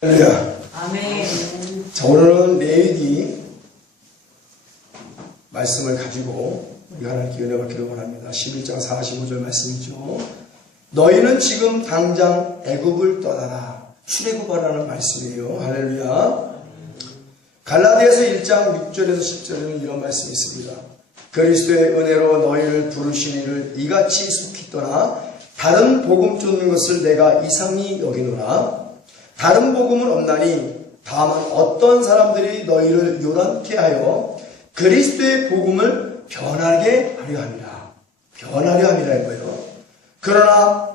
할렐루야. 아멘. 자, 오늘은 레위기 말씀을 가지고 우리가 하나님께 은혜 받기를 원합니다. 11장 45절 말씀이죠. 너희는 지금 당장 애굽을 떠나라. 출애굽하라는 말씀이에요. 할렐루야. 갈라디아서 1장 6절에서 10절에는 이런 말씀이 있습니다. 그리스도의 은혜로 너희를 부르시니를 이같이 속히 떠나 다른 복음 쫓는 것을 내가 이상히 여기노라. 다른 복음은 없나니 다만 어떤 사람들이 너희를 요란케 하여 그리스도의 복음을 변하게 하려 함이라. 변하려 함이라 이거예요. 그러나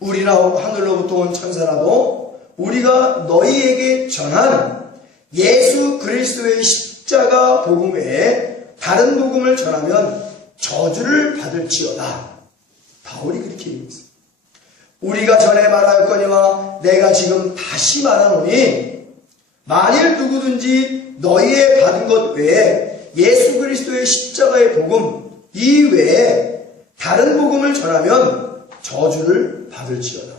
우리나 하늘로부터 온 천사라도 우리가 너희에게 전한 예수 그리스도의 십자가 복음 외에 다른 복음을 전하면 저주를 받을지어다. 바울이 그렇게 얘기했어요. 우리가 전에 말하였거니와 내가 지금 다시 말하노니 만일 누구든지 너희의 받은 것 외에 예수 그리스도의 십자가의 복음 이외에 다른 복음을 전하면 저주를 받을지어다.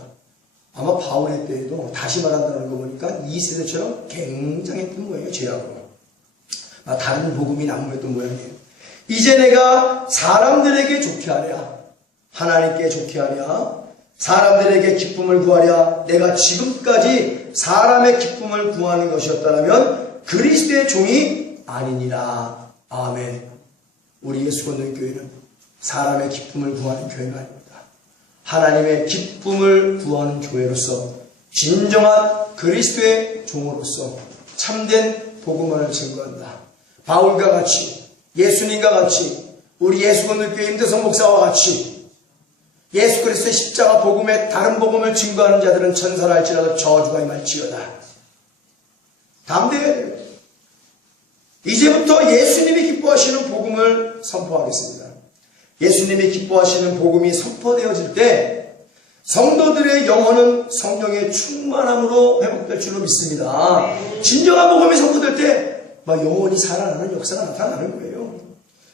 아마 바울의 때에도 다시 말한다는 거 보니까 2세대처럼 굉장했던 모양이에요. 죄악으로. 다른 복음이 난무했던 모양이에요. 이제 내가 사람들에게 좋게 하랴 하나님께 좋게 하랴 사람들에게 기쁨을 구하랴 내가 지금까지 사람의 기쁨을 구하는 것이었다면 그리스도의 종이 아니니라. 아멘. 우리 예수 믿는 교회는 사람의 기쁨을 구하는 교회가 아닙니다. 하나님의 기쁨을 구하는 교회로서 진정한 그리스도의 종으로서 참된 복음을 증거한다. 바울과 같이 예수님과 같이 우리 예수 믿는 교회 임대성 목사와 같이 예수 그리스도의 십자가 복음에 다른 복음을 증거하는 자들은 천사라 할지라도 저주가 임할지어다. 담대해야 돼요. 이제부터 예수님이 기뻐하시는 복음을 선포하겠습니다. 예수님이 기뻐하시는 복음이 선포되어질 때 성도들의 영혼은 성령의 충만함으로 회복될 줄로 믿습니다. 진정한 복음이 선포될 때 영혼이 살아나는 역사가 나타나는 거예요.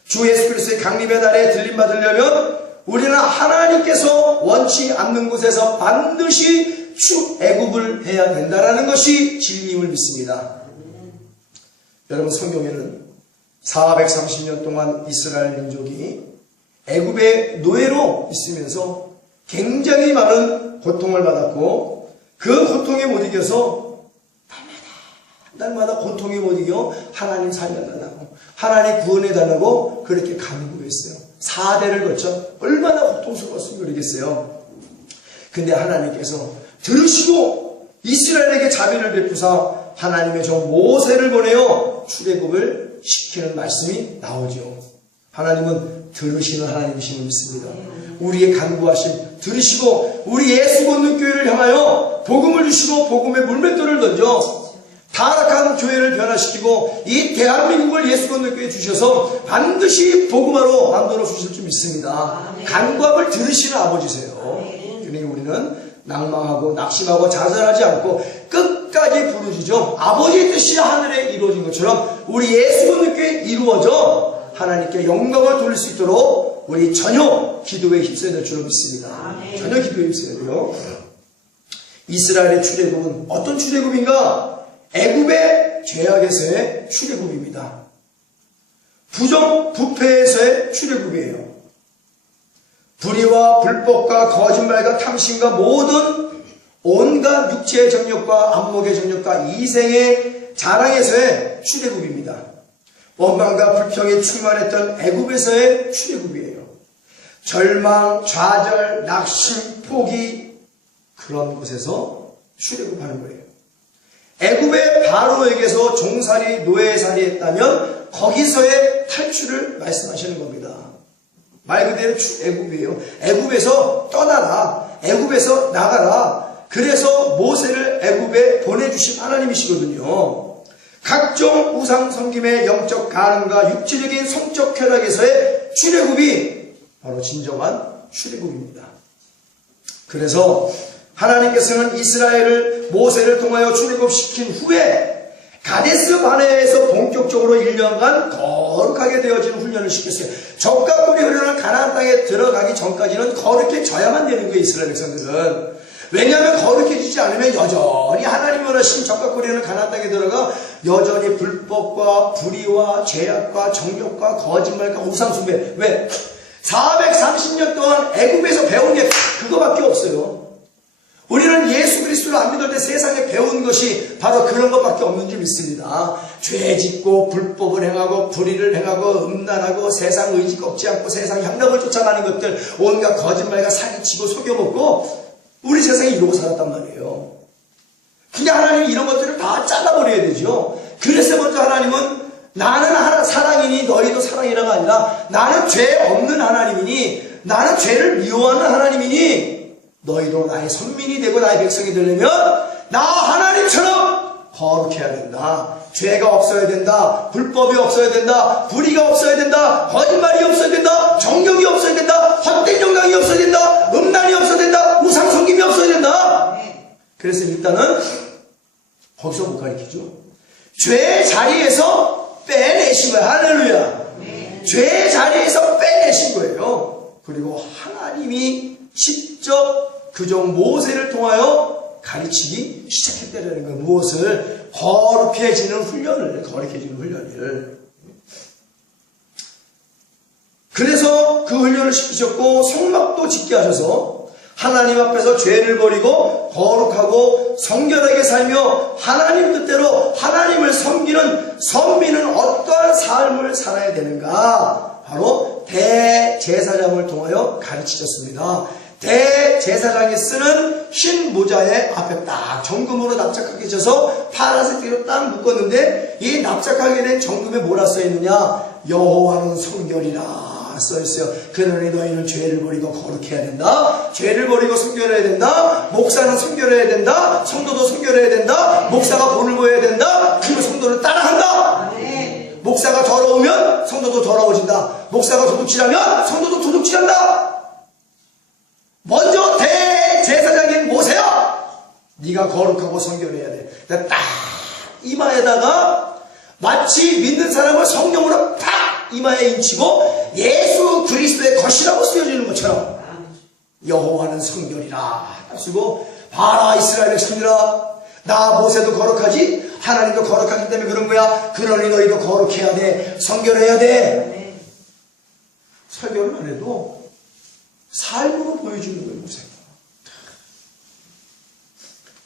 주 예수 그리스도의 강림의 날에 들림받으려면 우리는 하나님께서 원치 않는 곳에서 반드시 출애굽을 해야 된다는 것이 진리임을 믿습니다. 여러분, 성경에는 430년 동안 이스라엘 민족이 애굽의 노예로 있으면서 굉장히 많은 고통을 받았고 그 고통에 못 이겨서 날마다 고통에 못 이겨 하나님 살려달라고 하나님 구원해달라고 그렇게 간구했어요. 4대를 거쳐 얼마나 고통스러웠으면 그러겠어요. 근데 하나님께서 들으시고 이스라엘에게 자비를 베푸사 하나님의 종 모세를 보내어 출애굽을 시키는 말씀이 나오죠. 하나님은 들으시는 하나님이심을 믿습니다. 우리의 간구하심 들으시고 우리 예수 믿는 교회를 향하여 복음을 주시고 복음의 물맷돌을 던져 타락한 교회를 변화시키고 이 대한민국을 예수 믿는 교회에 주셔서 반드시 복음화로 만들어 주실 줄 믿습니다. 간구함을 들으시는 아버지세요. 그러니 우리는 낭망하고 낙심하고 자살하지 않고 끝까지 부르짖어 아버지의 뜻이 하늘에 이루어진 것처럼 우리 예수 믿는 교회에 이루어져 하나님께 영광을 돌릴 수 있도록 우리 전혀 기도에 힘써야 될 줄로 믿습니다. 전혀 기도에 힘써야 돼요. 이스라엘의 출애굽은 어떤 출애굽인가? 애굽의 죄악에서의 출애굽입니다. 부패에서의 출애굽이에요. 불의와 불법과 거짓말과 탐심과 모든 온갖 육체의 정욕과 안목의 정욕과 이생의 자랑에서의 출애굽입니다. 원망과 불평이 충만했던 애굽에서의 출애굽이에요. 절망, 좌절, 낙심, 포기 그런 곳에서 출애굽하는 거예요. 애굽의 바로에게서 종살이 노예살이 했다면 거기서의 탈출을 말씀하시는 겁니다. 말 그대로 출애굽이에요. 애굽에서 떠나라. 애굽에서 나가라. 그래서 모세를 애굽에 보내주신 하나님이시거든요. 각종 우상 섬김의 영적 가늠과 육체적인 성적 쾌락에서의 출애굽이 바로 진정한 출애굽입니다. 그래서 하나님께서는 이스라엘을 모세를 통하여 출애굽시킨 후에 가데스 바네아에서 본격적으로 1년간 거룩하게 되어진 훈련을 시켰어요. 적과 꿀이 흐르는 가나안 땅에 들어가기 전까지는 거룩해져야만 되는 거예요. 이스라엘 백성들은 왜냐하면 거룩해지지 않으면 여전히 하나님이 원하신 적각거리는 가나안 땅에 들어가 여전히 불법과 불의와 죄악과 정욕과 거짓말과 우상숭배. 왜? 430년 동안 애굽에서 배운 게 그거밖에 없어요. 우리는 예수 그리스도를 안 믿을 때 세상에 배운 것이 바로 그런 것밖에 없는 줄 믿습니다. 죄 짓고 불법을 행하고 불의를 행하고 음란하고 세상 의지 꺾지 않고 세상 향락을 쫓아가는 것들, 온갖 거짓말과 사기치고 속여먹고 우리 세상에 이러고 살았단 말이에요. 근데 하나님이 이런 것들을 다 잘라버려야 되죠. 그래서 먼저 하나님은 나는 사랑이니 너희도 사랑이라가 아니라 나는 죄 없는 하나님이니 나는 죄를 미워하는 하나님이니 너희도 나의 선민이 되고 나의 백성이 되려면 나 하나님처럼 거룩해야 된다. 죄가 없어야 된다. 불법이 없어야 된다. 불의가 없어야 된다. 거짓말이 없어야 된다. 정욕이 없어야 된다. 헛된 영광이 없어야 된다. 음란이 없어야 된다. 우상 섬김이 없어야 된다. 그래서 일단은 거기서 못 가르치죠. 죄의 자리에서 빼내신 거예요. 할렐루야. 죄의 자리에서 빼내신 거예요. 그리고 하나님이 직접 그종 모세를 통하여 가르치기 시작했다는 거예요. 무엇을? 거룩해지는 훈련을, 거룩해지는 훈련을. 그래서 그 훈련을 시키셨고 성막도 짓게 하셔서 하나님 앞에서 죄를 버리고 거룩하고 성결하게 살며 하나님 뜻대로 하나님을 섬기는 선비는 어떠한 삶을 살아야 되는가? 바로 대제사장을 통하여 가르치셨습니다. 대제사장이 쓰는 흰 모자에 앞에 딱 정금으로 납작하게 져서 파란색 띠로 딱 묶었는데 이 납작하게 된 정금에 뭐라 써있느냐? 여호와는 성결이라 써있어요. 그러니 너희는 죄를 버리고 거룩해야 된다. 죄를 버리고 성결해야 된다. 목사는 성결해야 된다. 성도도 성결해야 된다. 목사가 본을 보여야 된다. 그리고 성도를 따라한다. 목사가 더러우면 성도도 더러워진다. 목사가 도둑질하면 성도도 도둑질한다. 먼저 대제사장인 모세야, 네가 거룩하고 성결해야 돼. 딱 이마에다가 마치 믿는 사람을 성령으로 팍 이마에 인치고 예수 그리스도의 것이라고 쓰여지는 것처럼 여호와는 성결이라 쓰고, 봐라 이스라엘 백성들아, 나 모세도 거룩하지 하나님도 거룩하기 때문에 그런 거야. 그러니 너희도 거룩해야 돼. 성결해야 돼. 설교를 안 해도 삶으로 보여주는 거예요. 모세가.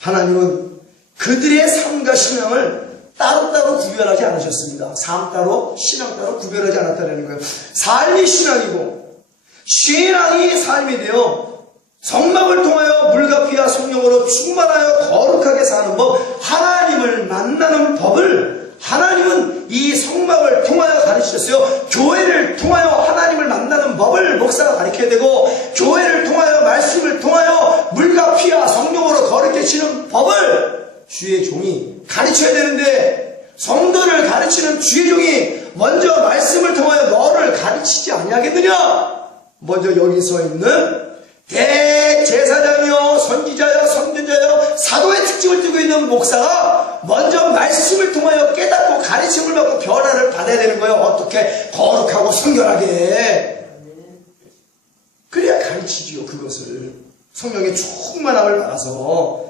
하나님은 그들의 삶과 신앙을 따로따로 구별하지 않으셨습니다. 삶 따로 신앙 따로 구별하지 않았다는 거예요. 삶이 신앙이고 신앙이 삶이 되어 성막을 통하여 물과 피와 성령으로 충만하여 거룩하게 사는 법, 하나님을 만나는 법을 하나님은 이 성막을 통하여 가르치셨어요. 교회를 통하여 하나님을 만나는 법을 목사가 가르쳐야 되고, 교회를 통하여 말씀을 통하여 물과 피와 성령으로 거룩해지는 법을 주의 종이 가르쳐야 되는데, 성도를 가르치는 주의 종이 먼저 말씀을 통하여 너를 가르치지 아니하겠느냐? 먼저 여기 서 있는 대제사장이요 선지자요 선견자요 사도의 특징을 띠고 있는 목사가 먼저 말씀을 통하여 깨닫고 가르침을 받고 변화를 받아야 되는 거예요. 어떻게? 거룩하고 성결하게. 그래야 가르치지요. 그것을 성령의 충만함을 받아서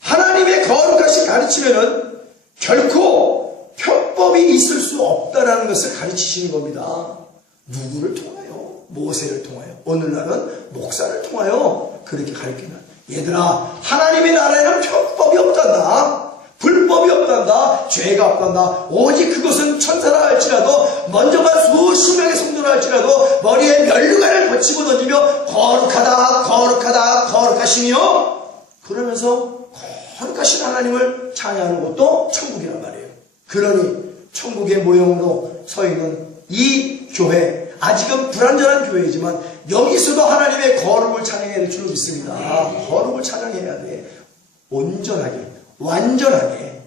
하나님의 거룩하신 가르치면은 결코 편법이 있을 수 없다라는 것을 가르치시는 겁니다. 누구를 통하여? 모세를 통하여. 오늘날은 목사를 통하여 그렇게 가르치는. 얘들아, 하나님의 나라에는 편법이 없단다. 불법이 없단다. 죄가 없단다. 오직 그것은 천사라 할지라도, 먼저가 수십 명의 성도라 할지라도 머리에 면류관을 거치고 던지며 거룩하다 거룩하다 거룩하시며, 그러면서 거룩하신 하나님을 찬양하는 것도 천국이란 말이에요. 그러니 천국의 모형으로 서 있는 이 교회, 아직은 불완전한 교회이지만 여기서도 하나님의 거룩을 찬양해야 될 줄로 믿습니다. 거룩을 찬양해야 돼. 온전하게, 완전하게,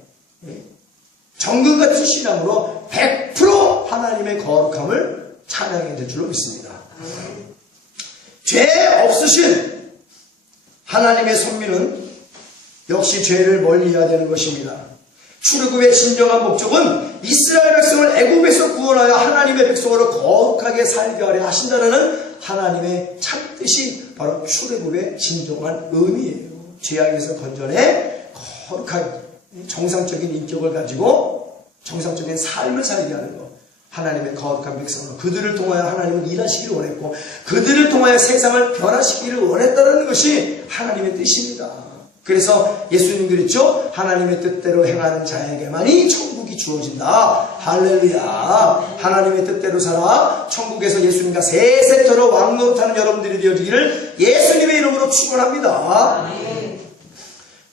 정금 같은 신앙으로 100% 하나님의 거룩함을 찬양해야 될 줄로 믿습니다. 죄 없으신 하나님의 선민은 역시 죄를 멀리해야 되는 것입니다. 출애굽의 진정한 목적은 이스라엘 백성을 애굽에서 구원하여 하나님의 백성으로 거룩하게 살게 하려 하신다는 하나님의 참뜻이 바로 출애굽의 진정한 의미예요. 죄악에서 건져내 거룩한 정상적인 인격을 가지고 정상적인 삶을 살게 하는 것. 하나님의 거룩한 백성으로 그들을 통하여 하나님은 일하시기를 원했고 그들을 통하여 세상을 변화시키기를 원했다는 것이 하나님의 뜻입니다. 그래서 예수님 그랬죠? 하나님의 뜻대로 행하는 자에게만이 천국이 주어진다. 할렐루야. 하나님의 뜻대로 살아 천국에서 예수님과 세세토록 왕노릇하는 여러분들이 되어지기를 예수님의 이름으로 축원합니다.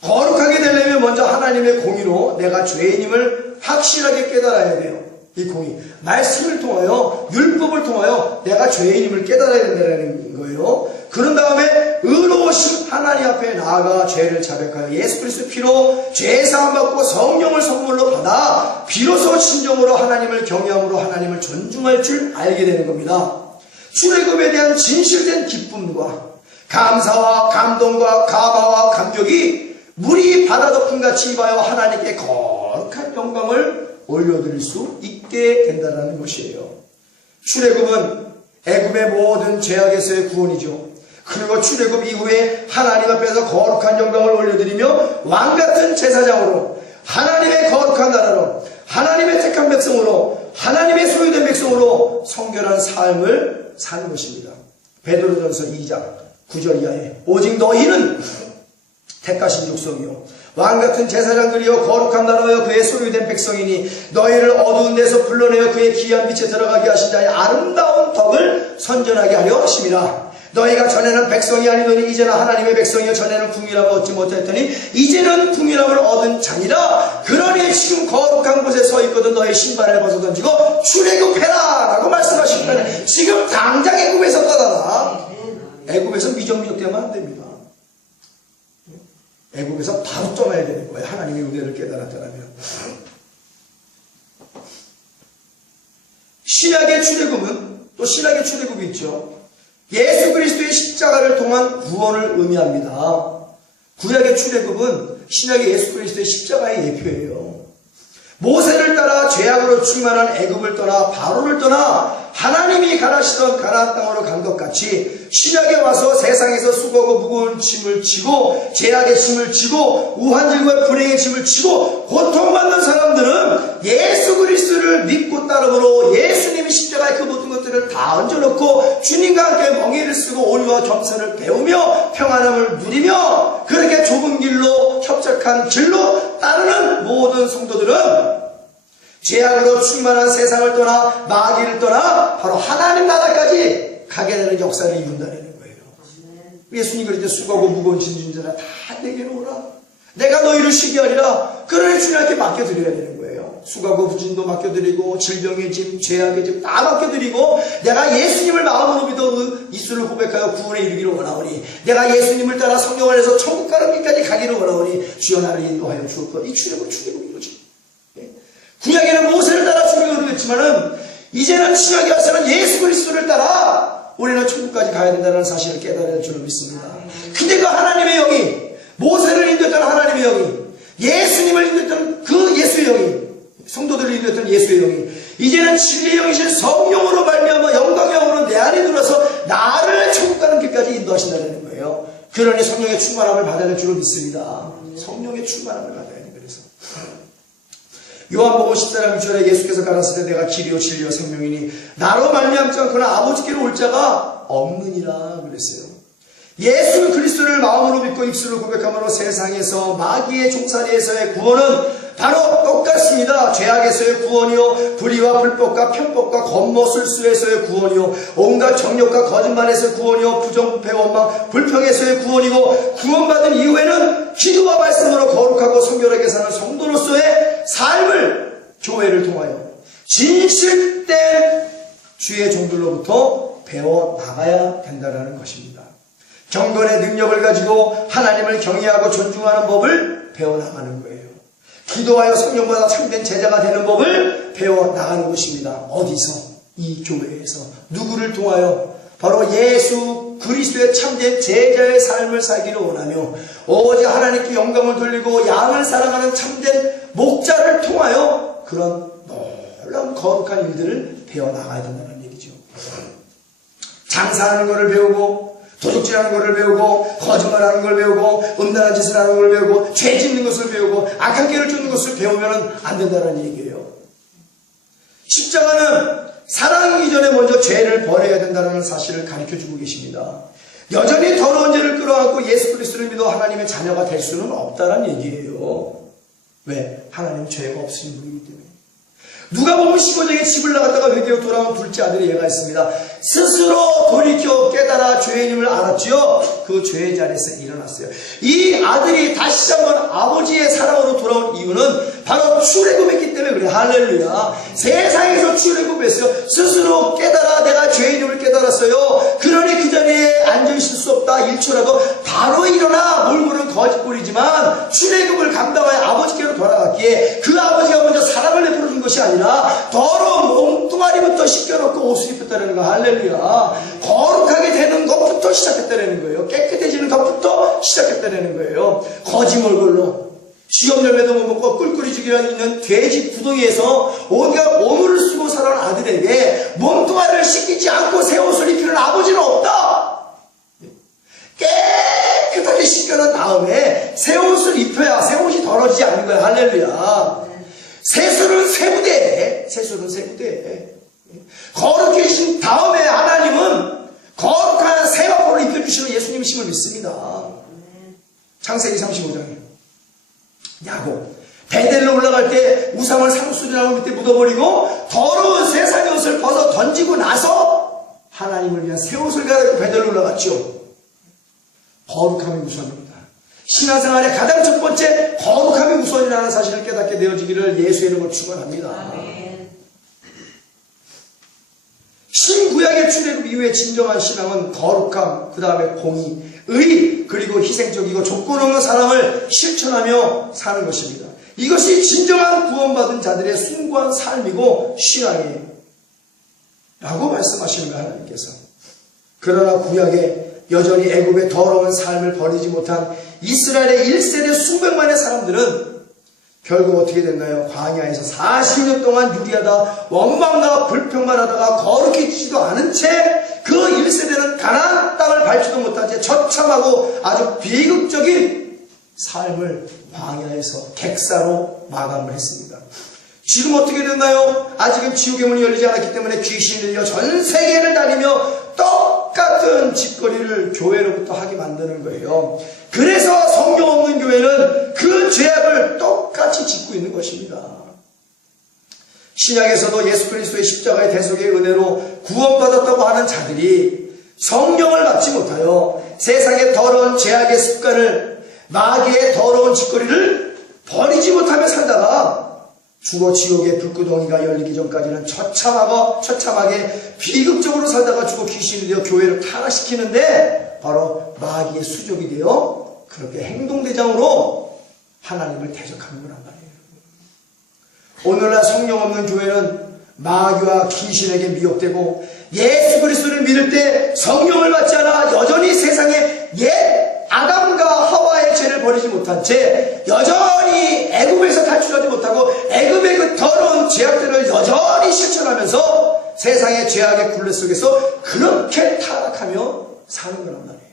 거룩하게 되려면 먼저 하나님의 공의로 내가 죄인임을 확실하게 깨달아야 돼요. 이 공의. 말씀을 통하여 율법을 통하여 내가 죄인임을 깨달아야 된다는 거예요. 그런 다음에 의로우신 하나님 앞에 나아가 죄를 자백하여 예수 그리스도 피로 죄 사함 받고 성령을 선물로 받아 비로소 진정으로 하나님을 경외함으로 하나님을 존중할 줄 알게 되는 겁니다. 출애굽에 대한 진실된 기쁨과 감사와 감동과 감화와 감격이 물이 바다 덮음같이 임하여 하나님께 거룩한 영광을 올려드릴 수 있게 된다는 것이에요. 출애굽은 애굽의 모든 죄악에서의 구원이죠. 그리고 출애굽 이후에 하나님 앞에서 거룩한 영광을 올려드리며 왕같은 제사장으로 하나님의 거룩한 나라로 하나님의 택한 백성으로 하나님의 소유된 백성으로 성결한 삶을 사는 것입니다. 베드로전서 2장 9절 이하에 오직 너희는 택하신 족속이요 왕같은 제사장들이여 거룩한 나라여 그의 소유된 백성이니 너희를 어두운 데서 불러내어 그의 귀한 빛에 들어가게 하신 자의 아름다운 덕을 선전하게 하려 하심이라. 너희가 전에는 백성이 아니더니 이제는 하나님의 백성이요 전에는 궁유함을 얻지 못했더니 이제는 궁유함을 얻은 자니라. 그러니 지금 거룩한 곳에 서 있거든 너희 신발을 벗어 던지고 출애굽해라 라고 말씀하십니다. 지금 당장 애굽에서 떠나라. 애굽에서 미적미적 되면 안 됩니다. 애굽에서 바로 떠나야 되는 거예요. 하나님의 은혜를 깨달았다면. 신약의 출애굽은 또 신약의 출애굽이 있죠. 예수 그리스도의 십자가를 통한 구원을 의미합니다. 구약의 출애굽은 신약의 예수 그리스도의 십자가의 예표예요. 모세를 따라 죄악으로 충만한 애굽을 떠나 바로를 떠나 하나님이 가라시던 가나안 땅으로 간 것 같이 신약에 와서 세상에서 수고하고 무거운 짐을 지고 죄악의 짐을 지고 우환질과 불행의 짐을 지고 고통받는 사람들은 예수 그리스도를 믿고 따름으로 예수님이 십자가에 그 모든 것들을 다 얹어놓고 주님과 함께 멍에를 쓰고 온유와 겸손을 배우며 평안함을 누리며 그렇게 좁은 길로 협착한 길로 따르는 모든 성도들은 죄악으로 충만한 세상을 떠나 마귀를 떠나 바로 하나님 나라까지 가게 되는 역사를 이룬다는 거예요. 예수님 그랬죠. 수고하고 무거운 짐 진 자라 다 내게로 오라. 내가 너희를 쉬게 하리라. 그러니 주님한테 맡겨드려야 되는 거예요. 수고하고 부진도 맡겨드리고 질병의 짐, 죄악의 짐 다 맡겨드리고 내가 예수님을 마음으로 믿어 이수를 고백하여 구원에 이르기를 원하오니 내가 예수님을 따라 성령 안에서 천국 가는 길까지 가기를 원하오니 주여 나를 인도하여 주옵소서. 이 출애굽인 거지. 구약에는 모세를 따라 출애굽을 했지만은 이제는 신약에 와서는 예수 그리스도를 따라 우리는 천국까지 가야 된다는 사실을 깨달을 줄을 믿습니다. 근데 그 하나님의 영이 모세를 인도했던 하나님의 영이 예수님을 인도했던 그 예수의 영이 성도들을 인도했던 예수의 영이 이제는 진리의 영이신 성령으로 말미암아 영광의 영으로 내 안에 들어서 나를 천국 가는 길까지 인도하신다는 거예요. 그러니 성령의 충만함을 받아야 될 줄을 믿습니다. 성령의 충만함을 받아야 돼. 그래서 요한복음 14장 6절에 예수께서 가라사대 내가 길이요 진리요 생명이니 나로 말미암지 않고는 아버지께로 올 자가 없느니라 그랬어요. 예수 그리스도를 마음으로 믿고 입술로 고백함으로 세상에서 마귀의 종살이에서의 구원은 바로 똑같습니다. 죄악에서의 구원이요 불의와 불법과 편법과 겉모술수에서의 구원이요 온갖 정욕과 거짓말에서의 구원이요 부정부패 원망 불평에서의 구원이고 구원받은 이후에는 기도와 말씀으로 거룩하고 성결하게 사는 성도로서의 삶을 교회를 통하여 진실된 주의 종들로부터 배워나가야 된다는 것입니다. 경건의 능력을 가지고 하나님을 경외하고 존중하는 법을 배워나가는 거예요. 기도하여 성령보다 참된 제자가 되는 법을 배워나가는 것입니다. 어디서? 이 교회에서. 누구를 통하여? 바로 예수 그리스도의 참된 제자의 삶을 살기를 원하며 오직 하나님께 영광을 돌리고 양을 사랑하는 참된 목자를 통하여 그런 놀라운 거룩한 일들을 배워나가야 된다는 얘기죠. 장사하는 것을 배우고, 도둑질하는 것을 배우고, 거짓말하는 걸 배우고, 음란한 짓을 하는 걸 배우고, 죄 짓는 것을 배우고, 악한 길을 쫓는 것을 배우면 안 된다는 얘기예요. 십자가는 사랑 이전에 먼저 죄를 버려야 된다는 사실을 가르쳐주고 계십니다. 여전히 더러운 죄를 끌어안고 예수 그리스도를 믿어 하나님의 자녀가 될 수는 없다는 얘기예요. 왜? 하나님은 죄가 없으신 분이기 때문에. 누가복음 15장에 집을 나갔다가 회개로 돌아온 둘째 아들의 예가 있습니다. 스스로 돌이켜 깨달아 죄인임을 알았지요. 그 죄의 자리에서 일어났어요. 이 아들이 다시 한번 아버지의 사랑으로 돌아온 이유는 바로 출애굽했기 때문에 그래요. 할렐루야. 세상에서 출애굽했어요. 스스로 깨달아 내가 죄인임을 깨달았어요. 그러니 그 자리에 앉아있을 수 없다. 1초라도 바로 일어나 몰고는 거짓골이지만 출애굽을 감당하여 아버지께로 돌아갔기에 그 아버지가 먼저 사랑을 베풀어준 것이 아니라 더러운 몸뚱아리부터 씻겨놓고 옷을 입혔다는 거. 할렐루야. 거룩하게 되는 것부터 시작했다는 거예요. 깨끗해지는 것부터 시작했다는 거예요. 거짓 얼굴로 지역 열매도 못 먹고 꿀꿀이 죽이려 있는 돼지 구덩이에서 온갖 오물을 쓰고 살아온 아들에게 몸뚱아리를 씻기지 않고 새 옷을 입히는 아버지는 없다. 깨끗하게 씻겨놓은 다음에 새 옷을 입혀야 새 옷이 더러지지 않는 거야. 할렐루야. 세수는 세부대, 세수는 세부대. 거룩해진 다음에 하나님은 거룩한 새 화보를 입혀주시는 예수님이심을 믿습니다. 창세기 35장이에요. 야곱 베델로 올라갈 때 우상을 상수리나무 밑에 묻어버리고 더러운 세상의 옷을 벗어 던지고 나서 하나님을 위한 새 옷을 갈아입고 베델로 올라갔죠. 거룩함이 우선입니다. 신앙생활의 가장 첫 번째 거룩함이 우선이라는 사실을 깨닫게 되어지기를 예수의 이름으로 축원합니다. 신구약의 출애굽 이후에 진정한 신앙은 거룩함, 그 다음에 공의, 의, 그리고 희생적이고 조건 없는 사랑을 실천하며 사는 것입니다. 이것이 진정한 구원받은 자들의 숭고한 삶이고 신앙이에요. 라고 말씀하시는 거예요, 하나님께서. 그러나 구약에 여전히 애굽의 더러운 삶을 버리지 못한 이스라엘의 1세대 수백만의 사람들은 결국 어떻게 됐나요? 광야에서 40년 동안 유리하다 원망과 불평만 하다가 거룩해지지도 않은 채 그 1세대는 가나안 땅을 밟지도 못한 채 처참하고 아주 비극적인 삶을 광야에서 객사로 마감을 했습니다. 지금 어떻게 됐나요? 아직은 지옥의 문이 열리지 않았기 때문에 귀신이 들려 전 세계를 다니며 똑같은 짓거리를 교회로부터 하게 만드는 거예요. 그래서 성경 없는 교회는 그 죄악을 똑같이 짓고 있는 것입니다. 신약에서도 예수 그리스도의 십자가의 대속의 은혜로 구원받았다고 하는 자들이 성령을 받지 못하여 세상의 더러운 죄악의 습관을 마귀의 더러운 짓거리를 버리지 못하며 살다가 죽어 지옥의 불구덩이가 열리기 전까지는 처참하게 비극적으로 살다가 죽어 귀신이 되어 교회를 타락시키는데 바로 마귀의 수족이 되어 그렇게 행동대장으로 하나님을 대적하는 거란 말이에요. 오늘날 성령 없는 교회는 마귀와 귀신에게 미혹되고 예수 그리스도를 믿을 때 성령을 받지 않아 여전히 세상의 옛 아담과 하와의 죄를 버리지 못한 채 여전히 애굽에서 탈출하지 못하고 애굽의 그 더러운 죄악들을 여전히 실천하면서 세상의 죄악의 굴레 속에서 그렇게 타락하며 사는 거란 말이에요.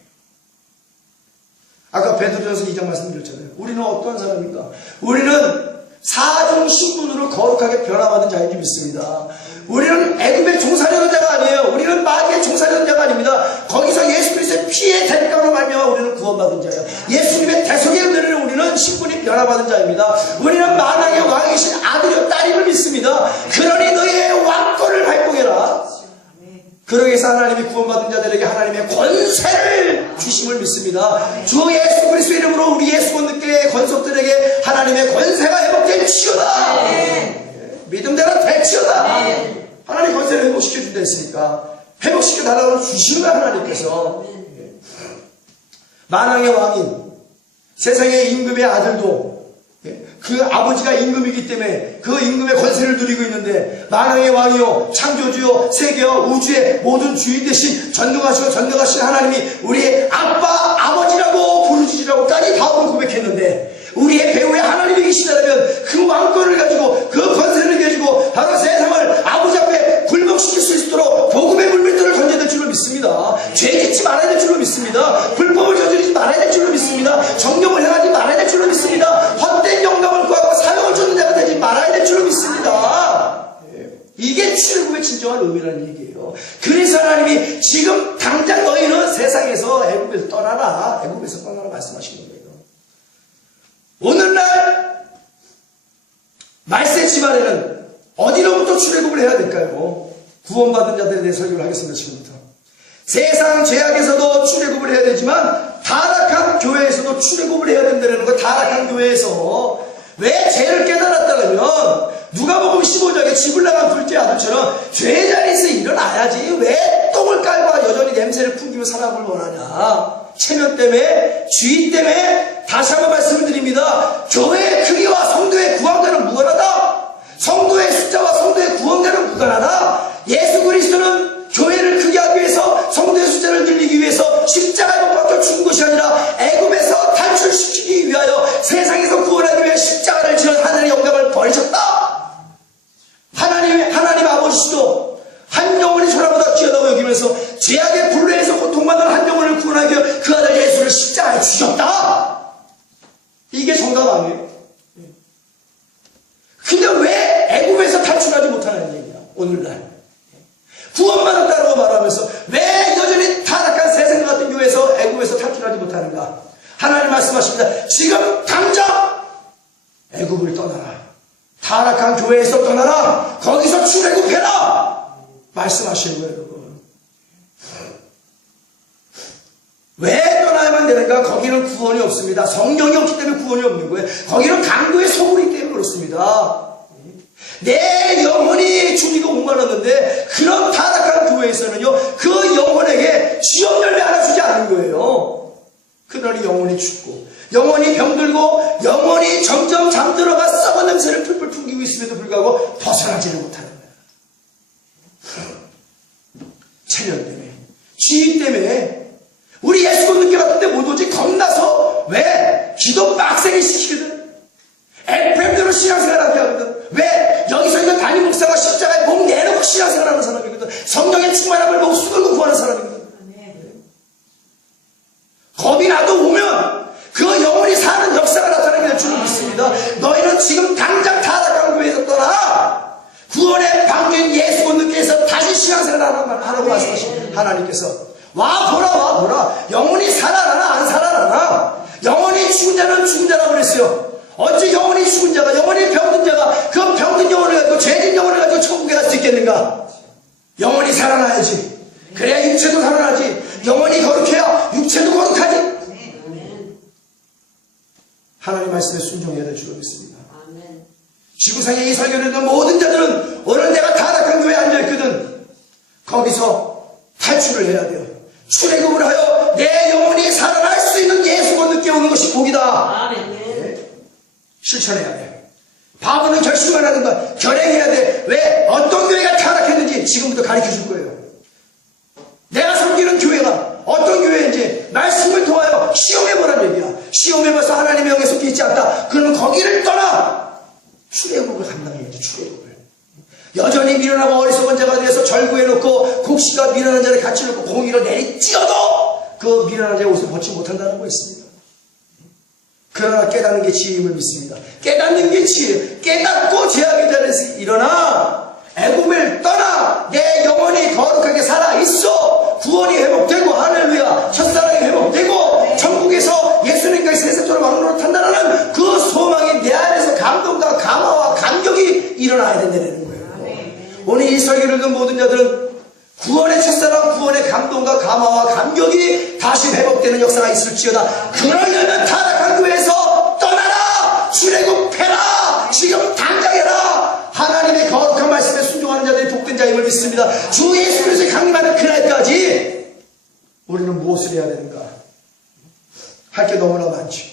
아까 베드로전서 2장 말씀드렸잖아요. 우리는 어떠한 사람입니까? 우리는 사중 신분으로 거룩하게 변화받은 자인지 믿습니다. 우리는 애굽의 종살이던 자가 아니에요. 우리는 마귀의 종살이던 자가 아닙니다. 거기서 예수 그리스도의 피의 대가로 말미암아 우리는 구원받은 자예요. 예수님의 대속의 은혜로 우리는 신분이 변화받은 자입니다. 우리는 만왕의 왕이신 아들이요 딸임을 믿습니다. 그러니 너희의 왕권을 발동해라. 그러기 위해서 하나님이 구원받은 자들에게 하나님의 권세를 주심을 믿습니다. 주 예수 그리스도의 이름으로 우리 예수 권능교회의 권속들에게 하나님의 권세가 회복될지어다. 믿음대로 될지어다. 하나님 권세를 회복시켜준다 했으니까 회복시켜달라고 주시는 거야. 하나님께서 만왕의 왕인 세상의 임금의 아들도 그 아버지가 임금이기 때문에 그 임금의 권세를 누리고 있는데 만왕의 왕이요 창조주요 세계와 우주의 모든 주인 대신 전능하시고 전능하신 하나님이 우리의 아빠 아버지라고 부르짖으라고까지 다음을 고백했는데 우리의 배후에 하나님이 계시다면 그 왕권을 가지고 그 권세를 가지고 바로 세상을 아버지 앞에 굴복시킬 수 있도록 복음의 물밀들을 던져댈 줄을 믿습니다. 애굽을 떠나라. 애굽에서 떠나라 말씀하시는 거예요. 오늘날 말세 집안에는 어디로부터 출애굽을 해야 될까요? 구원받은 자들에 대해 설교를 하겠습니다. 지금부터. 세상 죄악에서도 출애굽을 해야 되지만 타락한 교회에서도 출애굽을 해야 된다는 거. 타락한 교회에서 왜 죄를 깨달았다면 누가복음 15장에 집을 나간 둘째 아들처럼 죄 자리에서 일어나야지 왜 똥을 깔고 여전히 냄새를 풍기며 사람을 원하냐. 체면 때문에, 주의 때문에. 다시 한번 말씀을 드립니다. 교회의 크기와 성도의 구원과는 무관하다. 성도의 숫자와 성도의 구원과는 무관하다. 예수 그리스도는 교회를 크게 하기 위해서, 성도의 숫자를 늘리기 위해서 십자가에 못 박혀 죽은 것이 아니라 애굽에서 탈출시키기 위하여, 세상에서 구원하기 위해 십자가를 지어 하늘의 영광을 버리셨다. 하나님 아버지도 한 영혼이 천하보다 귀하다고 여기면서 죄악의 불레에서 고통받는 한 영혼을 구원하기 위해 그 아들 예수를 십자가에 죽였다. 이게 정답 아니에요? 근데 왜 애굽에서 탈출하지 못하는 얘기야? 오늘날 구원받았다고 말하면서 왜 여전히 타락한 세상과 같은 교회에서 애굽에서 탈출하지 못하는가? 하나님 말씀하십니다. 지금 당장 애굽을 떠나라. 타락한 교회에서 떠나라. 거기서 출애굽해라. 말씀하시는 거예요, 여러분. 왜 떠나야만 되는가? 거기는 구원이 없습니다. 성령이 없기 때문에 구원이 없는 거예요. 거기는 강도의 소굴이기 때문에 그렇습니다. 내 영혼이 주님과 목말랐는데 그런 타락한 교회에서는요, 그 영혼에게 지역 열매 하나 주지 않은 거예요. 그러니 영혼이 죽고, 영혼이 병들고, 영혼이 점점 잠들어가 썩은 냄새를 풀풀 풍기고 있음에도 불구하고 벗어나지를 못하는 거예요. 체면 때문에, 지위 때문에. 우리 예수 믿는 같은데 못 오지 겁나서. 왜? 기도 빡세게 시키거든. FM대로 신앙생활하게 하거든. 왜? 여기서 있는 담임 목사가 십자가에 몸 내놓고 신앙생활하는 사람이거든. 성령의 충만함을 목숨 걸고 구하는 사람이거든. 겁이 나도 오면 그 영혼이 사는 역사가 나타나게 될 줄을 믿습니다. 너희는 지금 당장 타락한 교회에서 떠나. 구원의 방주인 예수 믿는께서 다시 신앙생활 하라고 말씀하십니다. 하나님께서 와 보라. 영혼이 살아나나 안 살아나나. 영혼이 죽은 자는 죽은 자라고 그랬어요. 어찌 영혼이 죽은 자가, 영혼이 병든 자가 그 병든 영혼을 가지고, 죄진 영혼을 가지고 천국에 갈 수 있겠는가? 영혼이 살아나야지. 그래야 육체도 살아나지. 영혼이 거룩해야 육체도 거룩하지. 하나님 말씀에 순종해야 될 줄로 믿습니다. 지구상에 이 설교를 듣는 모든 자들은 오늘 내가 타락한 교회에 앉아있거든. 거기서 탈출을 해야 돼요. 출애굽을 하여 내 영혼이 살아날 수 있는 예수가 늦게 오는 것이 복이다. 네. 실천해야 돼. 바보는 결심만 하는 거야. 결행해야 돼. 왜? 어떤 교회가 타락했는지 지금부터 가르쳐 줄 거예요. 내가 섬기는 교회가 어떤 교회인지 말씀을 통하여 시험해보라는 얘기야. 시험해봐서 하나님의 영에 속해 있지 않다. 그러면 거기를 떠나. 출애굽을 감당해야지. 출애굽을. 여전히 미련하고 어리석은 자가 되어서 절구해놓고 곡식과 미련한 자를 같이 놓고 공의로 내리찌어도 그 미련한 자의 옷을 벗지 못한다는 거 있습니다. 그러나 깨닫는 게 지혜임을 믿습니다. 깨닫는 게 지혜. 깨닫고 죄악의 자리에서 일어나. 애굽을 떠나. 내 영혼이 거룩하게 살아있어. 구원이 회복되고, 할렐루야, 첫사랑이 회복되고, 천국에서 예수님과 세세토록 왕로로 탄다라는 그 소망이 내 안에서 감동과 감화와 감격이 일어나야 된다는 거예요. 오늘 이 설교를 듣는 모든 자들은 구원의 첫사랑, 구원의 감동과 감화와 감격이 다시 회복되는 역사가 있을지어다. 그러려면 타락한 교회에서 떠나라. 출애굽해라. 지금 당장 해라. 하나님의 거룩한 말씀에 순종하는 자들이 복된 자임을 믿습니다. 주 예수 그리스도의 강림하는 그날까지 우리는 무엇을 해야 되는가? 할 게 너무나 많죠.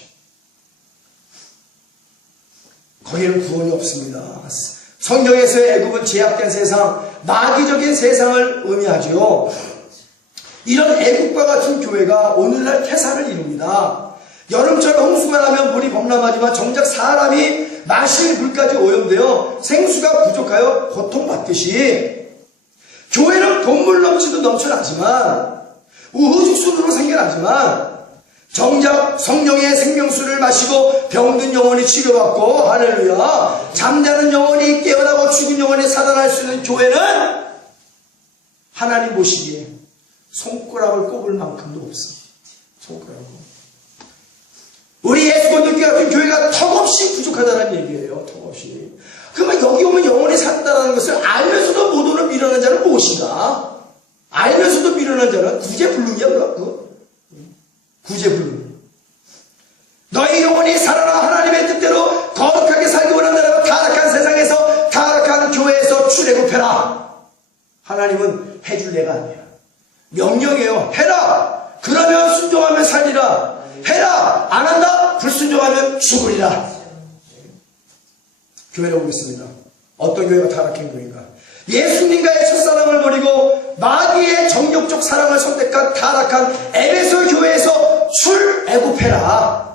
거기는 구원이 없습니다. 성경에서의 애굽은 제약된 세상, 마귀적인 세상을 의미하죠. 이런 애굽과 같은 교회가 오늘날 태산을 이룹니다. 여름철 홍수가 나면 물이 범람하지만 정작 사람이 마실 물까지 오염되어 생수가 부족하여 고통받듯이 교회는 돈물 넘치도 넘쳐나지만 우후죽순으로 생겨나지만 정작 성령의 생명수를 마시고 병든 영혼이 치료받고, 할렐루야, 잠자는 영혼이 깨어나고 죽은 영혼이 살아날 수 있는 교회는 하나님 보시기에 손가락을 꼽을 만큼도 없어. 손가락으로. 우리 예수권도교 같은 교회가 턱없이 부족하다는 얘기예요. 턱없이. 그러면 여기 오면 영원히 산다는 것을 알면서도 못 오는 미련한 자는 무엇인가? 알면서도 미련한 자는 구제불능이야, 그거? 구제불능. 너희 영혼이 살아나 하나님의 뜻대로 거룩하게 살기 원한다라고 타락한 세상에서, 타락한 교회에서 출애굽해라. 하나님은 해줄 내가 아니야. 명령이에요. 해라. 그러면 순종하면 살리라. 해라. 안 한다. 불순종하면 죽으리라. 교회로 오겠습니다. 어떤 교회가 타락한 교회인가? 예수님과의 첫사랑을 버리고 마귀의 정욕적 사랑을 선택한 타락한 에베소 교회에서 출애굽해라.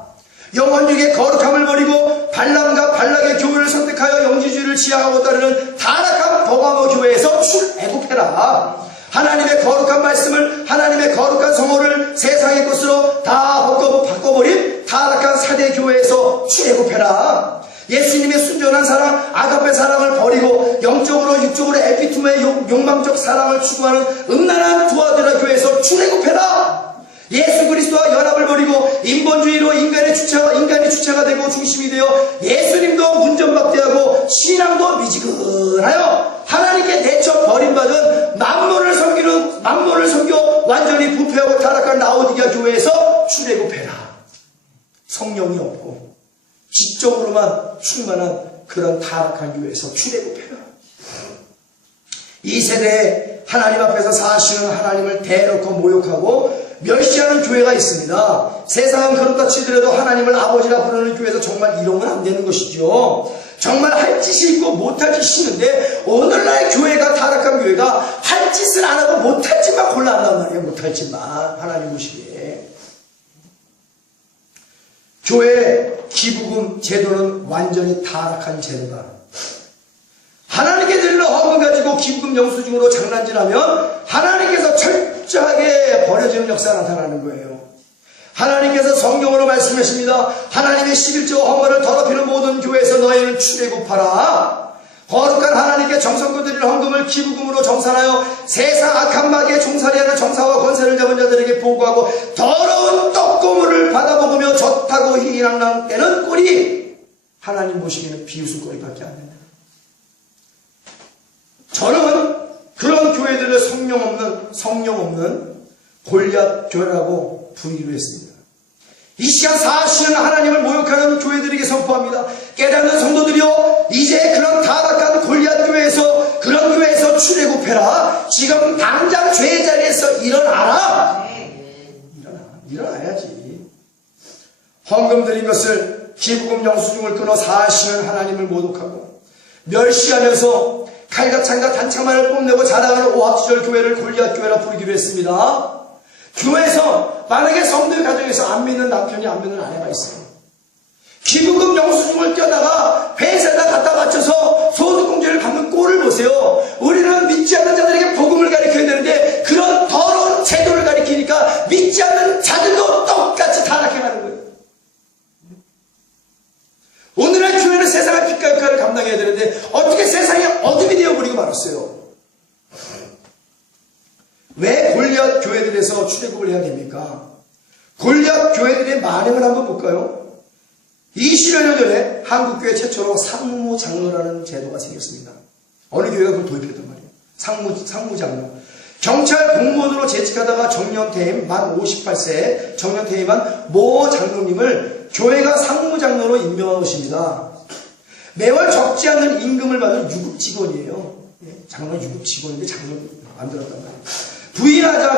영원육의 거룩함을 버리고 발람과 발락의 교회를 선택하여 영지주의를 지향하고 따르는 타락한 버가모 교회에서 출애굽해라. 하나님의 거룩한 말씀을, 하나님의 거룩한 성호를 세상의 것으로 다 바꿔버린 타락한 사대 교회에서 출애굽해라. 예수님의 순전한 사랑, 아가페 사랑을 버리고 영적으로 육적으로 에피툼의 욕망적 사랑을 추구하는 음란한 두아드라 교회에서 출애굽해라. 예수 그리스도와 연합을 버리고 인본주의로 인간의 주체가 되고 중심이 되어 예수님도 운전박대하고 신앙도 미지근하여 하나님께 내쳐 버림받은 만몬을 섬겨 완전히 부패하고 타락한 라오디게아 교회에서 출애굽해라. 성령이 없고 지적으로만 충만한 그런 타락한 교회에서 출애굽해라. 이 세대에 하나님 앞에서 사시는 하나님을 대놓고 모욕하고 멸시하는 교회가 있습니다. 세상은 그렇다 치더라도 하나님을 아버지라 부르는 교회에서 정말 이러면 안 되는 것이죠. 정말 할 짓이 있고 못할 짓이 있는데 오늘날 교회가 타락한 교회가 할 짓을 안 하고 못할 짓만 골라한단 말이에요. 못할 짓만 하나님 보시기에. 교회 기부금 제도는 완전히 타락한 제도다. 하나님께 드리는 헌금 가지고 기부금 영수증으로 장난질하면 하나님께서 철저하게 버려지는 역사가 나타나는 거예요. 하나님께서 성경으로 말씀하십니다. 하나님의 11조 헌금을 더럽히는 모든 교회에서 너희는 출애굽하라. 거룩한 하나님께 정성껏 드릴 헌금을 기부금으로 정산하여 세상 악한 마귀의 종살이하는 정사와 권세를 잡은 자들에게 보고하고 더러운 떡고물을 받아먹으며 젖하고 희랑랑 떼는 꼴이 하나님 보시기에는 비웃음거리밖에 안 된다. 저는 그런 교회들을 성령 없는 골리앗 교회라고 부르기로 했습니다. 이 시간 사시는 하나님을 모욕하는 교회들에게 선포합니다. 깨닫는 성도들이여, 이제 그런 타락한 골리앗 교회에서, 그런 교회에서 출애굽해라. 지금 당장 죄의 자리에서 일어나라. 일어나야지. 헌금 드린 것을 기부금 영수증을 끊어 사시는 하나님을 모독하고 멸시하면서 칼과 창과 단창만을 뽐내고 자랑하는 오합지졸 교회를 골리앗 교회라 부르기로 했습니다. 교회에서 만약에 성도의 가정에서 안 믿는 남편이 안 믿는 아내가 있어요. 기부금 영수증을 떼다가 회사에다 갖다 바쳐서 소득공제를 받는 꼴을 보세요. 우리는 믿지 않는 자들에게 복음을 가르쳐야 되는데 그런 더러운 제도를 가르치니까 믿지 않는 자들도 똑같이 타락해가는 거예요. 오늘날 교회는 세상의 빛과 역할을 감당해야 되는데 어떻게 세상에 어둠이 되어버리고 말았어요. 왜 골리앗 교회들에서 출애굽을 해야 됩니까? 골리앗 교회들의 만행을 한번 볼까요? 20여 년 전에 한국교회 최초로 상무장로라는 제도가 생겼습니다. 어느 교회가 그걸 도입했단 말이에요. 상무장로. 경찰 공무원으로 재직하다가 정년퇴임 만 58세 정년퇴임한 모 장로님을 교회가 상무장로로 임명하십니다. 매월 적지 않는 임금을 받는 유급직원이에요. 장로는 유급직원인데 장로를 만들었단 말이에요.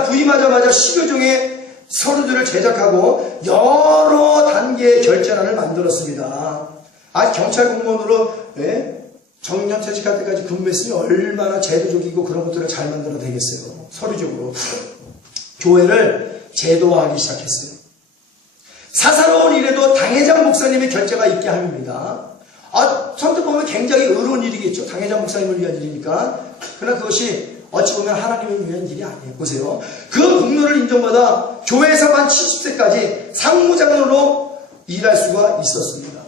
부임하자마자 10여 종의 서류들을 제작하고 여러 단계의 결제란을 만들었습니다. 경찰 공무원으로 정년 퇴직할 때까지 근무했으니 얼마나 제도적이고 그런 것들을 잘 만들어야 되겠어요. 서류적으로. 교회를 제도화하기 시작했어요. 사사로운 일에도 당회장 목사님의 결재가 있게 합니다. 선뜻 보면 굉장히 의로운 일이겠죠. 당회장 목사님을 위한 일이니까. 그러나 그것이 어찌 보면 하나님을 위한 일이 아니에요. 보세요. 그 공로를 인정받아 교회에서만 70세까지 상무장로로 일할 수가 있었습니다.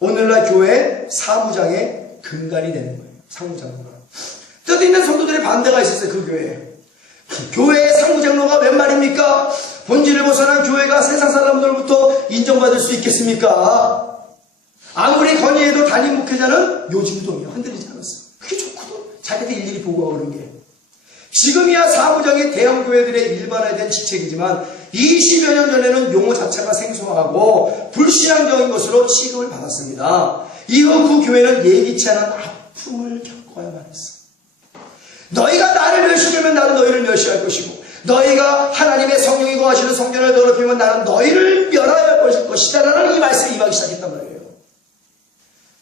오늘날 교회 사무장의 근간이 되는 거예요. 상무장로가. 뜻 있는 성도들의 반대가 있었어요. 그 교회에. 교회의 상부장로가 웬 말입니까? 본질을 벗어난 교회가 세상 사람들로부터 인정받을 수 있겠습니까? 아무리 건의해도 담임 목회자는 요즘도 흔들리지 않았어요. 그게 좋거든. 자기들 일일이 보고하고 그런 게. 지금이야 사부장이 대형 교회들의 일반화된 직책이지만 20여 년 전에는 용어 자체가 생소하고 불신앙적인 것으로 취급을 받았습니다. 이후 그 교회는 예기치 않은 아픔을 겪어야만 했어. 너희가 나를 멸시하면 나는 너희를 멸시할 것이고 너희가 하나님의 성령이 거하시는 성전을 더럽히면 나는 너희를 멸하여 할 것이다 라는 이 말씀이 임하기 시작했단 말이에요.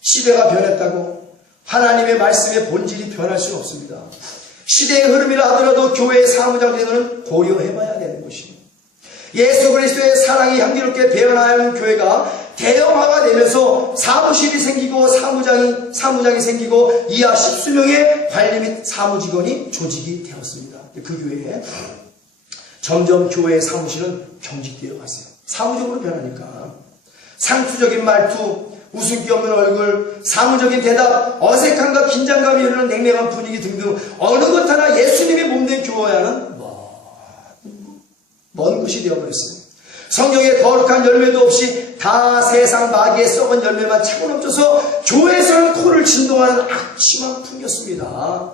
시대가 변했다고 하나님의 말씀의 본질이 변할 수는 없습니다. 시대의 흐름이라 하더라도 교회의 사무장 제도는 고려해봐야 되는 것입니다. 예수 그리스도의 사랑이 향기롭게 배어나는 교회가 대형화가 되면서 사무실이 생기고 사무장이 생기고 이하 10수명의 관리 및 사무직원이 조직이 되었습니다. 그 교회에 점점 교회의 사무실은 경직되어 갔어요. 사무적으로 변하니까 상투적인 말투, 웃음기 없는 얼굴, 사무적인 대답, 어색함과 긴장감이 흐르는 냉랭한 분위기 등등 어느 것 하나 예수님의 몸된 교회와는 먼 곳이 되어버렸어요. 성경에 거룩한 열매도 없이 다 세상 마귀의 썩은 열매만 차고 넘쳐서 교회에서는 코를 진동하는 악취만 풍겼습니다.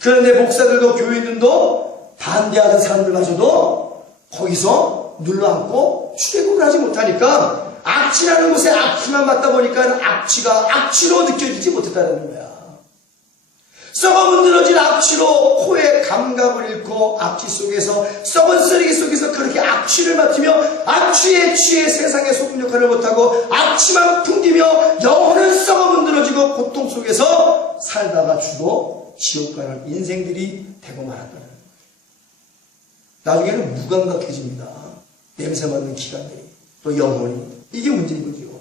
그런데 목사들도 교인들도 반대하는 사람들마저도 거기서 눌러앉고 출애굽을 하지 못하니까 악취라는 곳에 악취만 맡다 보니까 악취가 악취로 느껴지지 못했다는 거야. 썩어 문드러진 악취로 코에 감각을 잃고 악취 속에서 썩은 쓰레기 속에서 그렇게 악취를 맡으며 악취에 취해 세상의 소금 역할을 못하고 악취만 풍기며 영혼은 썩어 문드러지고 고통 속에서 살다가 죽어 지옥 가는 인생들이 되고 말았다는 거예요. 나중에는 무감각해집니다. 냄새 맡는 기관들이 또 영혼이. 이게 문제인 거죠.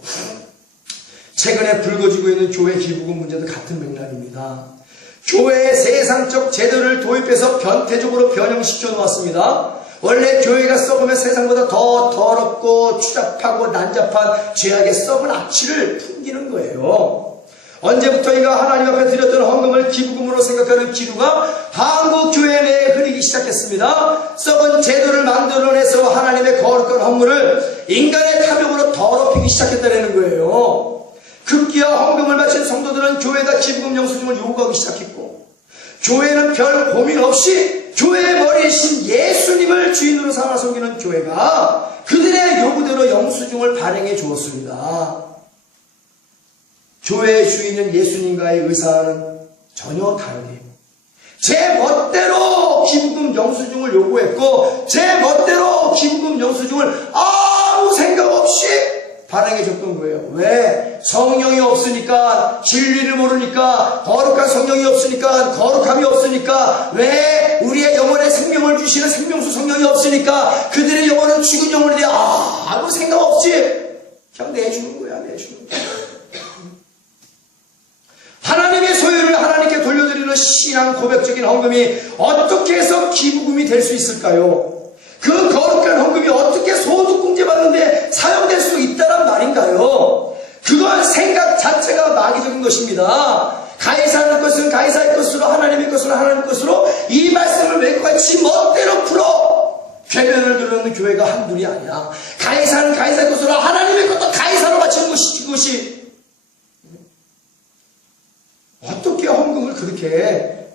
최근에 불거지고 있는 교회 기부금 문제도 같은 맥락입니다. 교회의 세상적 제도를 도입해서 변태적으로 변형시켜 놓았습니다. 원래 교회가 썩으면 세상보다 더 더럽고 추잡하고 난잡한 죄악의 썩은 악취를 풍기는 거예요. 언제부터인가 하나님 앞에 드렸던 헌금을 기부금으로 생각하는 기류가 한국 교회 내에 흐르기 시작했습니다. 썩은 제도를 만들어내서 하나님의 거룩한 헌물을 인간의 탐욕으로 더럽히기 시작했다는 거예요. 급기야 헌금을 바친 성도들은 교회에다 기부금 영수증을 요구하기 시작했고 교회는 별 고민 없이 교회의 머리이신 예수님을 주인으로 삼아 섬기는 교회가 그들의 요구대로 영수증을 발행해 주었습니다. 교회의 주인은 예수님과의 의사는 전혀 다르게 제 멋대로 기부금 영수증을 요구했고 제 멋대로 기부금 영수증을 아무 생각 없이 발행해 줬던 거예요. 왜? 성령이 없으니까, 진리를 모르니까, 거룩한 성령이 없으니까, 거룩함이 없으니까, 왜? 우리의 영혼에 생명을 주시는 생명수 성령이 없으니까 그들의 영혼은 죽은 영혼인데 아무 생각 없이 그냥 내주는 거야. 내주는 거야. 하나님의 소유를 하나님께 돌려드리는 신앙 고백적인 헌금이 어떻게 해서 기부금이 될 수 있을까요? 그 거룩한 헌금이 어떻게 소득공제 받는데 사용될 수 있다란 말인가요? 그건 생각 자체가 마귀적인 것입니다. 가이사의 것은 가이사의 것으로 하나님의 것으로 하나님의 것으로 이 말씀을 외국과 지 멋대로 풀어 궤변을 들어놓는 교회가 한둘이 아니야. 가이사는 가이사의 것으로 하나님의 것도 가이사로 바치는 것이지. 그것이 어떻게 헌금을 그렇게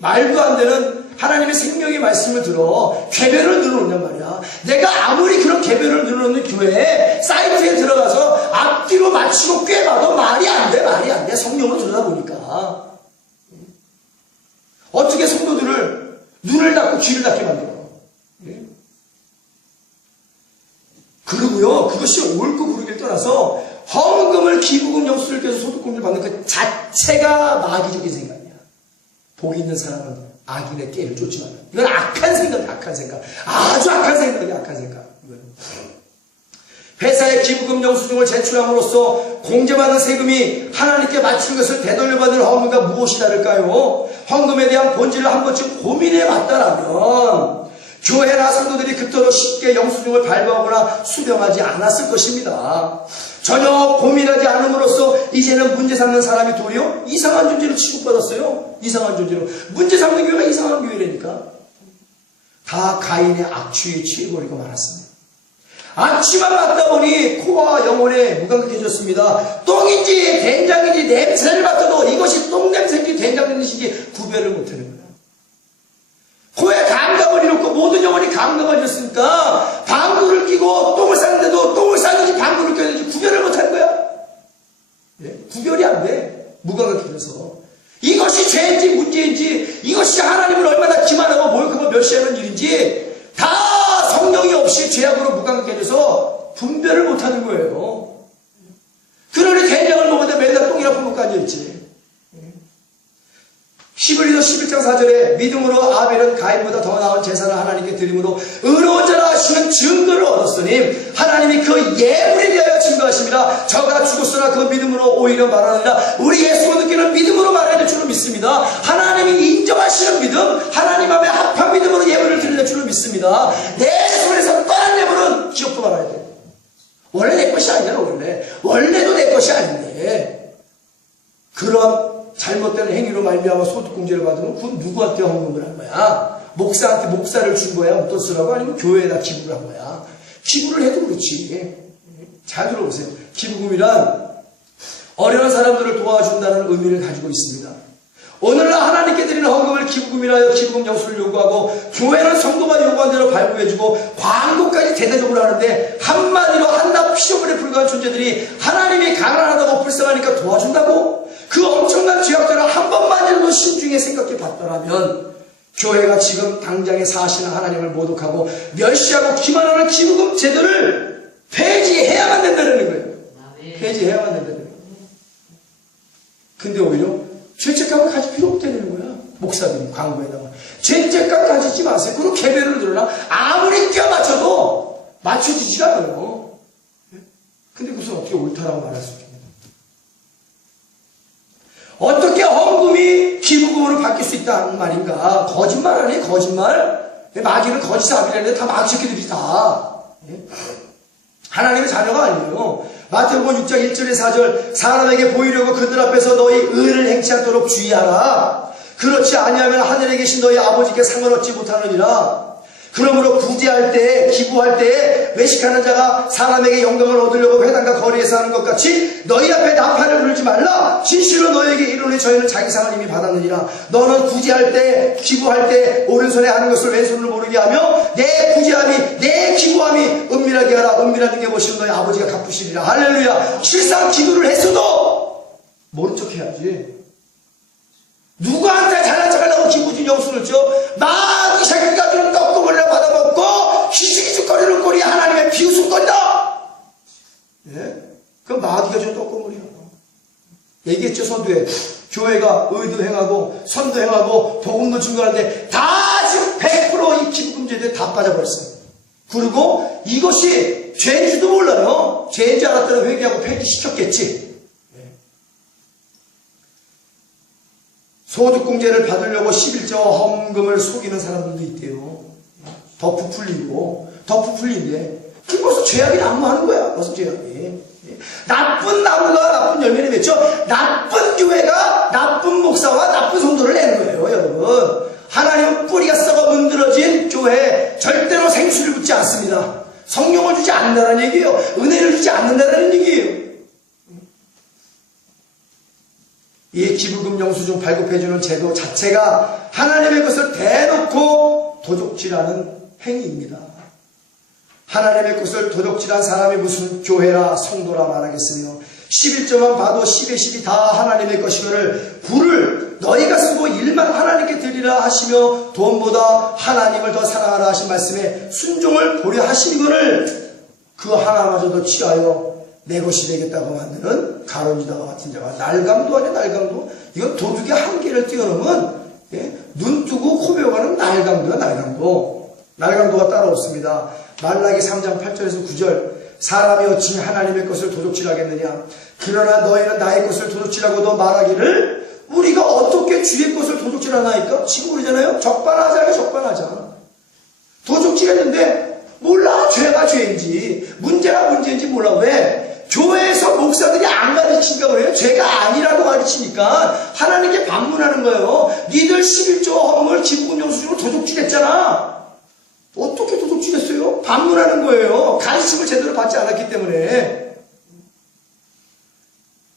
말도 안 되는 하나님의 생명의 말씀을 들어 궤변을 늘어놓냔 말이야. 내가 아무리 그런 궤변을 늘어놓는 교회에 사이트에 들어가서 앞뒤로 맞추고 꿰봐도 말이 안 돼. 성령으로 들여다보니까 어떻게 성도들을 눈을 닫고 귀를 닫게 만들어. 그리고요, 그것이 옳고 그르기를 떠나서 헌금을 기부금 영수를 껴서 소득공제를 받는 그 자체가 마귀적인 생각이야. 복이 있는 사람은 악인의 깨를 쫓지만 이건 악한 생각이야. 악한 생각. 아주 악한 생각이야. 악한 생각. 이건. 회사의 기부금 영수증을 제출함으로써 공제받는 세금이 하나님께 바치는 것을 되돌려받는 헌금과 무엇이 다를까요? 헌금에 대한 본질을 한 번쯤 고민해 봤다라면 교회나 성도들이 그토록 쉽게 영수증을 발부하거나 수령하지 않았을 것입니다. 전혀 고민하지 않음으로써 이제는 문제 삼는 사람이 도리어 이상한 존재로 취급받았어요. 이상한 존재로. 문제 삼는 교회가 이상한 교회라니까. 다 가인의 악취에 취해버리고 말았습니다. 악취만 맡다 보니 코와 영혼에 무감각해졌습니다. 똥인지 된장인지 냄새를 맡아도 이것이 똥냄새인지 된장냄새인지 구별을 못하는 거예요. 코에 감각을 잃었고 모든 영혼이 감각을 잃었으니까 방구를 끼고 똥을 쌌는데도 똥을 쌌는지 방구를 꼈는지 구별을 못하는 거야. 네? 구별이 안 돼. 무감각해져서. 이것이 죄인지 문제인지, 이것이 하나님을 얼마나 기만하고 모욕하고 멸시하는 일인지 다 성령이 없이 죄악으로 무감각해져서 분별을 못하는 거예요. 그러니 된장을 먹는데 맨날 똥이나 퍼먹고 앉아있지. 히브리서 11장 4절에 믿음으로 아벨은 가인보다 더 나은 제사를 하나님께 드림으로 의로운 자라 하시는 증거를 얻었으니 하나님이 그 예물에 대하여 증거하십니다. 저가 죽었으나 그 믿음으로 오히려 말하느니라. 우리 예수가 느끼는 믿음으로 말해야 될 줄로 믿습니다. 하나님이 인정하시는 믿음, 하나님 앞에 합한 믿음으로 예물을 드릴 줄로 믿습니다. 내 손에서 떠난 예물은 기억도 말아야 돼. 원래 내 것이 아니잖아. 원래도 내 것이 아닌데 그런 잘못된 행위로 말미암아 소득공제를 받으면 그건 누구한테 헌금을 한 거야? 목사한테 목사를 준 거야? 어떤 쓰라고? 아니면 교회에다 기부를 한 거야? 기부를 해도 그렇지. 잘 들어보세요. 기부금이란 어려운 사람들을 도와준다는 의미를 가지고 있습니다. 오늘날 하나님께 드리는 헌금을 기부금이라여 기부금 영수를 요구하고 교회는 성도가 요구한 대로 발부해주고 광고까지 대대적으로 하는데 한마디로 한낱 피조물에 불과한 존재들이 하나님이 가난하다고 불쌍하니까 도와준다고? 그 엄청난 죄악들을 한 번만이라도 신중히 생각해 봤더라면 교회가 지금 당장에 사시는 하나님을 모독하고 멸시하고 기만하는 기부금 제도를 폐지해야만 된다는 거예요. 폐지해야만 된다는 거예요. 근데 오히려 죄책감을 가질 필요 없다는 거야. 목사들이 광고에다가 죄책감 가지지 마세요. 그리고 개별을 늘어나 아무리 껴 맞춰도 맞춰지지가 않아요. 근데 무슨 어떻게 옳다라고 말할 수 있겠냐. 어떻게 헌금이 기부금으로 바뀔 수 있다는 말인가? 거짓말 아니에요? 거짓말? 마귀는 거짓사업이라는데 다 마귀 새끼들이 다. 하나님의 자녀가 아니에요. 마태복음 6장 1절에 4절 사람에게 보이려고 그들 앞에서 너희 의를 행치 않도록 주의하라. 그렇지 아니하면 하늘에 계신 너희 아버지께 상을 얻지 못하느니라. 그러므로 구제할 때 기부할 때 외식하는 자가 사람에게 영광을 얻으려고 회당과 거리에서 하는 것 같이 너희 앞에 나팔을 불지 말라. 진실로 너희에게 이르노니 저희는 자기 상을 이미 받았느니라. 너는 구제할 때 기부할 때 오른손에 하는 것을 왼손으로 모르게 하며 내 구제함이 내 기부함이 은밀하게 하라. 은밀한 중에 보시면 너희 아버지가 갚으시리라. 할렐루야. 실상 기도를 했어도 모른 척 해야지. 누구한테 잘난 척하려고 기부진 영수를 줘? 마귀 새끼가 그런 떡고물이나 받아먹고 희죽희죽거리는 꼴이 하나님의 비웃음거리다. 예? 그 마귀가 준 떡고물이야. 얘기했죠. 선두에 교회가 의도 행하고 선도 행하고 복음도 증거하는데 다 지금 100% 이 기부금 제도에 다 빠져버렸어요. 그리고 이것이 죄인지도 몰라요. 죄인지 알았더니 회개하고 폐기시켰겠지. 소득공제를 받으려고 11조와 헌금을 속이는 사람들도 있대요. 더 부풀린데 그게 벌써 죄악이 난무하는 거야. 벌써 죄악이. 나쁜 나무가 나쁜 열매를 맺죠. 나쁜 교회가 나쁜 목사와 나쁜 성도를 내는 거예요. 여러분, 하나님은 뿌리가 썩어 문드러진 교회에 절대로 생수를 붓지 않습니다. 성령을 주지 않는다는 얘기예요. 은혜를 주지 않는다는 얘기예요. 이 기부금 영수증 발급해주는 제도 자체가 하나님의 것을 대놓고 도적질하는 행위입니다. 하나님의 것을 도적질한 사람이 무슨 교회라 성도라 말하겠으며 11조만 봐도 10에 10이 다 하나님의 것이거늘 부를 너희가 쓰고 일만 하나님께 드리라 하시며 돈보다 하나님을 더 사랑하라 하신 말씀에 순종을 보려 하시거늘 그 하나마저도 취하여 내 것이 되겠다고 만드는 가론유다와 같은 자가 날강도 아니야. 날강도. 이건 도둑의 한계를 뛰어넘은 눈 뜨고 코 베어가는 날강도야. 날강도가 따라왔습니다. 말라기 3장 8절에서 9절 사람이 어찌 하나님의 것을 도둑질하겠느냐. 그러나 너희는 나의 것을 도둑질하고도 말하기를 우리가 어떻게 주의 것을 도둑질하나이까. 지금 그러잖아요. 적반하자. 도둑질했는데 몰라. 죄가 죄인지 문제가 문제인지 몰라. 왜? 교회에서 목사들이 안 가르치니까 그래요. 죄가 아니라고 가르치니까 하나님께 반문하는 거예요. 니들 11조 헌금을 기부금 영수증으로 도둑질했잖아. 어떻게 도둑질했어요? 반문하는 거예요. 가르침을 제대로 받지 않았기 때문에.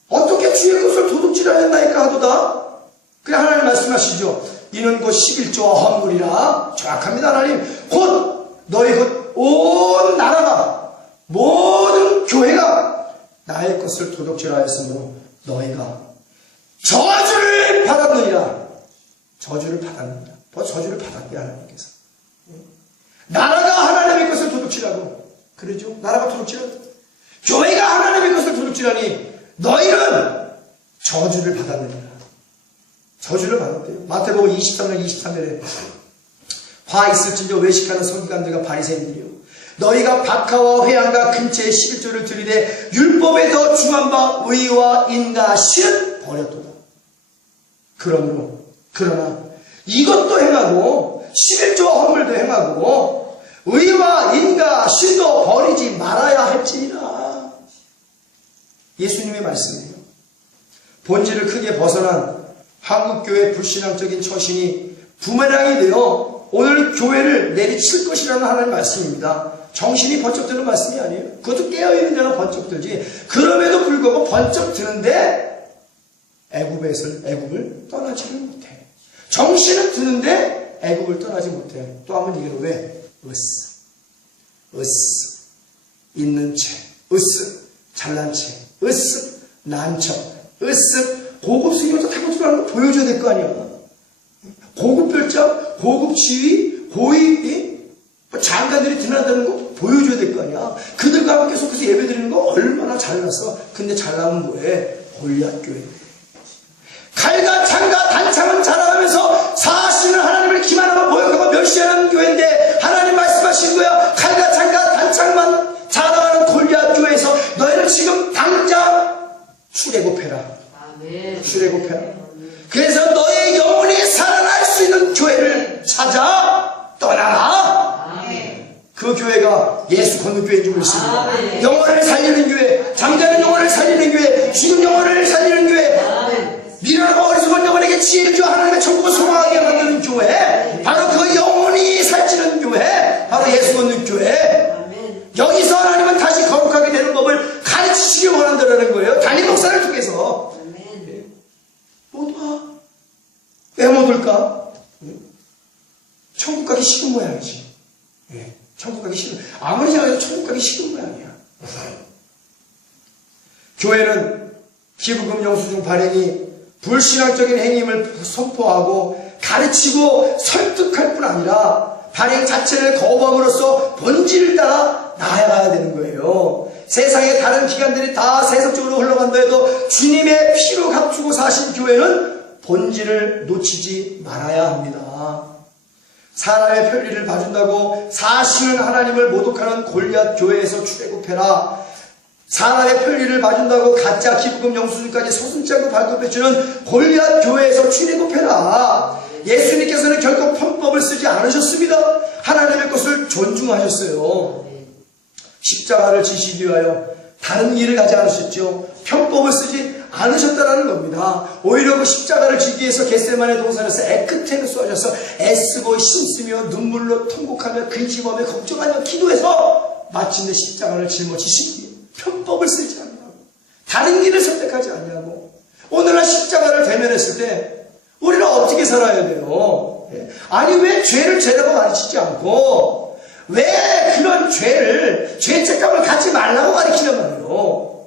어떻게 주의 것을 도둑질하였나이까 하도다. 그래 하나님 말씀하시죠. 이는 곧 11조와 헌물이라. 정확합니다. 하나님. 곧 너희 곧 온 나라가 모든 교회가 나의 것을 도둑질하였으므로 너희가 저주를 받았느니라. 저주를 받았느니라. 저주를 받았대 하나님께서. 나라가 하나님의 것을 도둑질하고, 그러죠? 나라가 도둑질하고 교회가 하나님의 것을 도둑질하니 너희는 저주를 받았느니라. 저주를 받았대요. 마태복음 23장 23절에 화 있을진저 외식하는 서기관들과 바리새인들이요, 너희가 박하와 회양과 금채의 11조를 들이되 율법에 더 중한 바 의와 인과 신은 버렸도다. 그러나 이것도 행하고 11조와 헌물도 행하고 의와 인과 신도 버리지 말아야 할지니라. 예수님의 말씀이에요. 본질을 크게 벗어난 한국교회 불신앙적인 처신이 부메랑이 되어 오늘 교회를 내리칠 것이라는 하나님의 말씀입니다. 정신이 번쩍 드는 말씀이 아니에요. 그것도 깨어있는 자는 번쩍 들지. 그럼에도 불구하고 번쩍 드는데 애굽을 떠나지를 못해. 정신은 드는데 애굽을 떠나지 못해. 또 한번 얘기를 왜? 있는 채, 잘난 채, 난척, 고급 수요자 타고 들어가는 거 보여줘야 될 거 아니야. 고급 별장, 고급 지위, 고위, 장관들이 드나드는 거 보여줘야 될 거 아니야. 그들과 함께 속해서 예배 드리는 거 얼마나 잘났어. 근데 잘나면 뭐해? 골리앗교회. 칼과 창과 단창은 자랑하면서 사실은 하나님을 기만하고 모욕하고 멸시하는 교회인데 하나님 말씀하신 거야. 칼과 창과 단창만 자랑하는 골리앗교회에서 너희는 지금 당장 출애굽해라. 출애굽해라. 그래서 너의 영혼이 살아날 수 있는 교회를 찾아 떠나라. 그 교회가 예수 건너교회인 줄 믿습니다. 영혼을 살리는 교회, 잠자는 영혼을 살리는 교회, 죽은 영혼을 살리는 교회, 미련하고 어리석은 영혼에게 지혜를 주어 하나님의 천국을 소망하게 만드는 교회, 바로 그 영혼이 살찌는 교회, 바로 예수 건너 교회. 여기서 하나님은 다시 거룩하게 되는 법을 가르치시기 원한다는 거예요. 담임 목사를 통해서. 못 와. 왜 못 올까? 천국 가기 싫은 모양이지. 천국 가기 싫은, 아무리 생각해도 천국 가기 싫은 모양이야. 교회는 기부금 영수증 발행이 불신앙적인 행위임을 선포하고 가르치고 설득할 뿐 아니라 발행 자체를 거부함으로써 본질을 따라 나아가야 되는 거예요. 세상의 다른 기관들이 다 세속적으로 흘러간다 해도 주님의 피로 값주고 사신 교회는 본질을 놓치지 말아야 합니다. 사람의 편리를 봐준다고 사실은 하나님을 모독하는 골리앗 교회에서 출애굽해라. 사람의 편리를 봐준다고 가짜 기부금 영수증까지 소순장으로 발급해주는 골리앗 교회에서 출애굽해라. 예수님께서는 결코 편법을 쓰지 않으셨습니다. 하나님의 것을 존중하셨어요. 십자가를 지시기 위하여 다른 일을 하지 않으셨죠. 편법을 쓰지 않으셨다는 겁니다. 오히려 그 십자가를 지기 위해서 겟세마네 동산에서 애끝에를 쏘아셔서 애쓰고 힘쓰며 눈물로 통곡하며 근심하며 걱정하며 기도해서 마침내 십자가를 짊어지시기에 편법을 쓰지 않냐고, 다른 길을 선택하지 않냐고. 오늘날 십자가를 대면했을 때 우리는 어떻게 살아야 돼요? 아니 왜 죄를 죄라고 가르치지 않고 왜 그런 죄책감을 갖지 말라고 가르치냔 말이에요.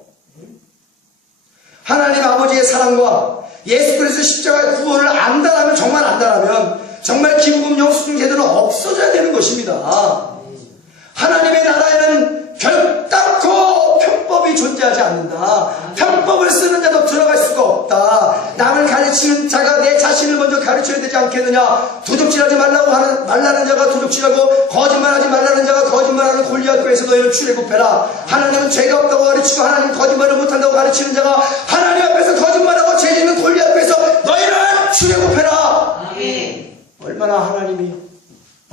하나님 아버지의 사랑과 예수 그리스도 십자가의 구원을 안다라면, 정말 안다라면 정말 기부금 영수증 제도는 없어져야 되는 것입니다. 하나님의 나라에는 결단코 편법이 존재하지 않는다. 편법을 쓰는 자도 들어갈 수가 없다. 남을 가르치는 자가 내 자신을 먼저 가르쳐야 되지 않겠느냐. 도둑질하지 말라는 자가 도둑질하고 거짓말하지 말라는 자가 거짓말하는 골리앗 교회에서 너희는 출애굽해라. 하나님은 죄가 없다고 가르치고 하나님 거짓말을 못한다고 가르치는 자가 하나님 앞에서 거짓말하고 죄 짓는 골리앗 교회에서 너희는 출애굽해라.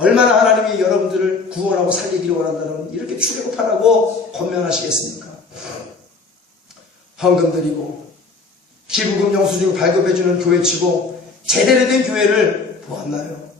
얼마나 하나님이 여러분들을 구원하고 살리기를 원한다는 이렇게 출애굽하라고 권면하시겠습니까? 헌금 드리고 기부금 영수증 발급해주는 교회치고 제대로 된 교회를 보았나요?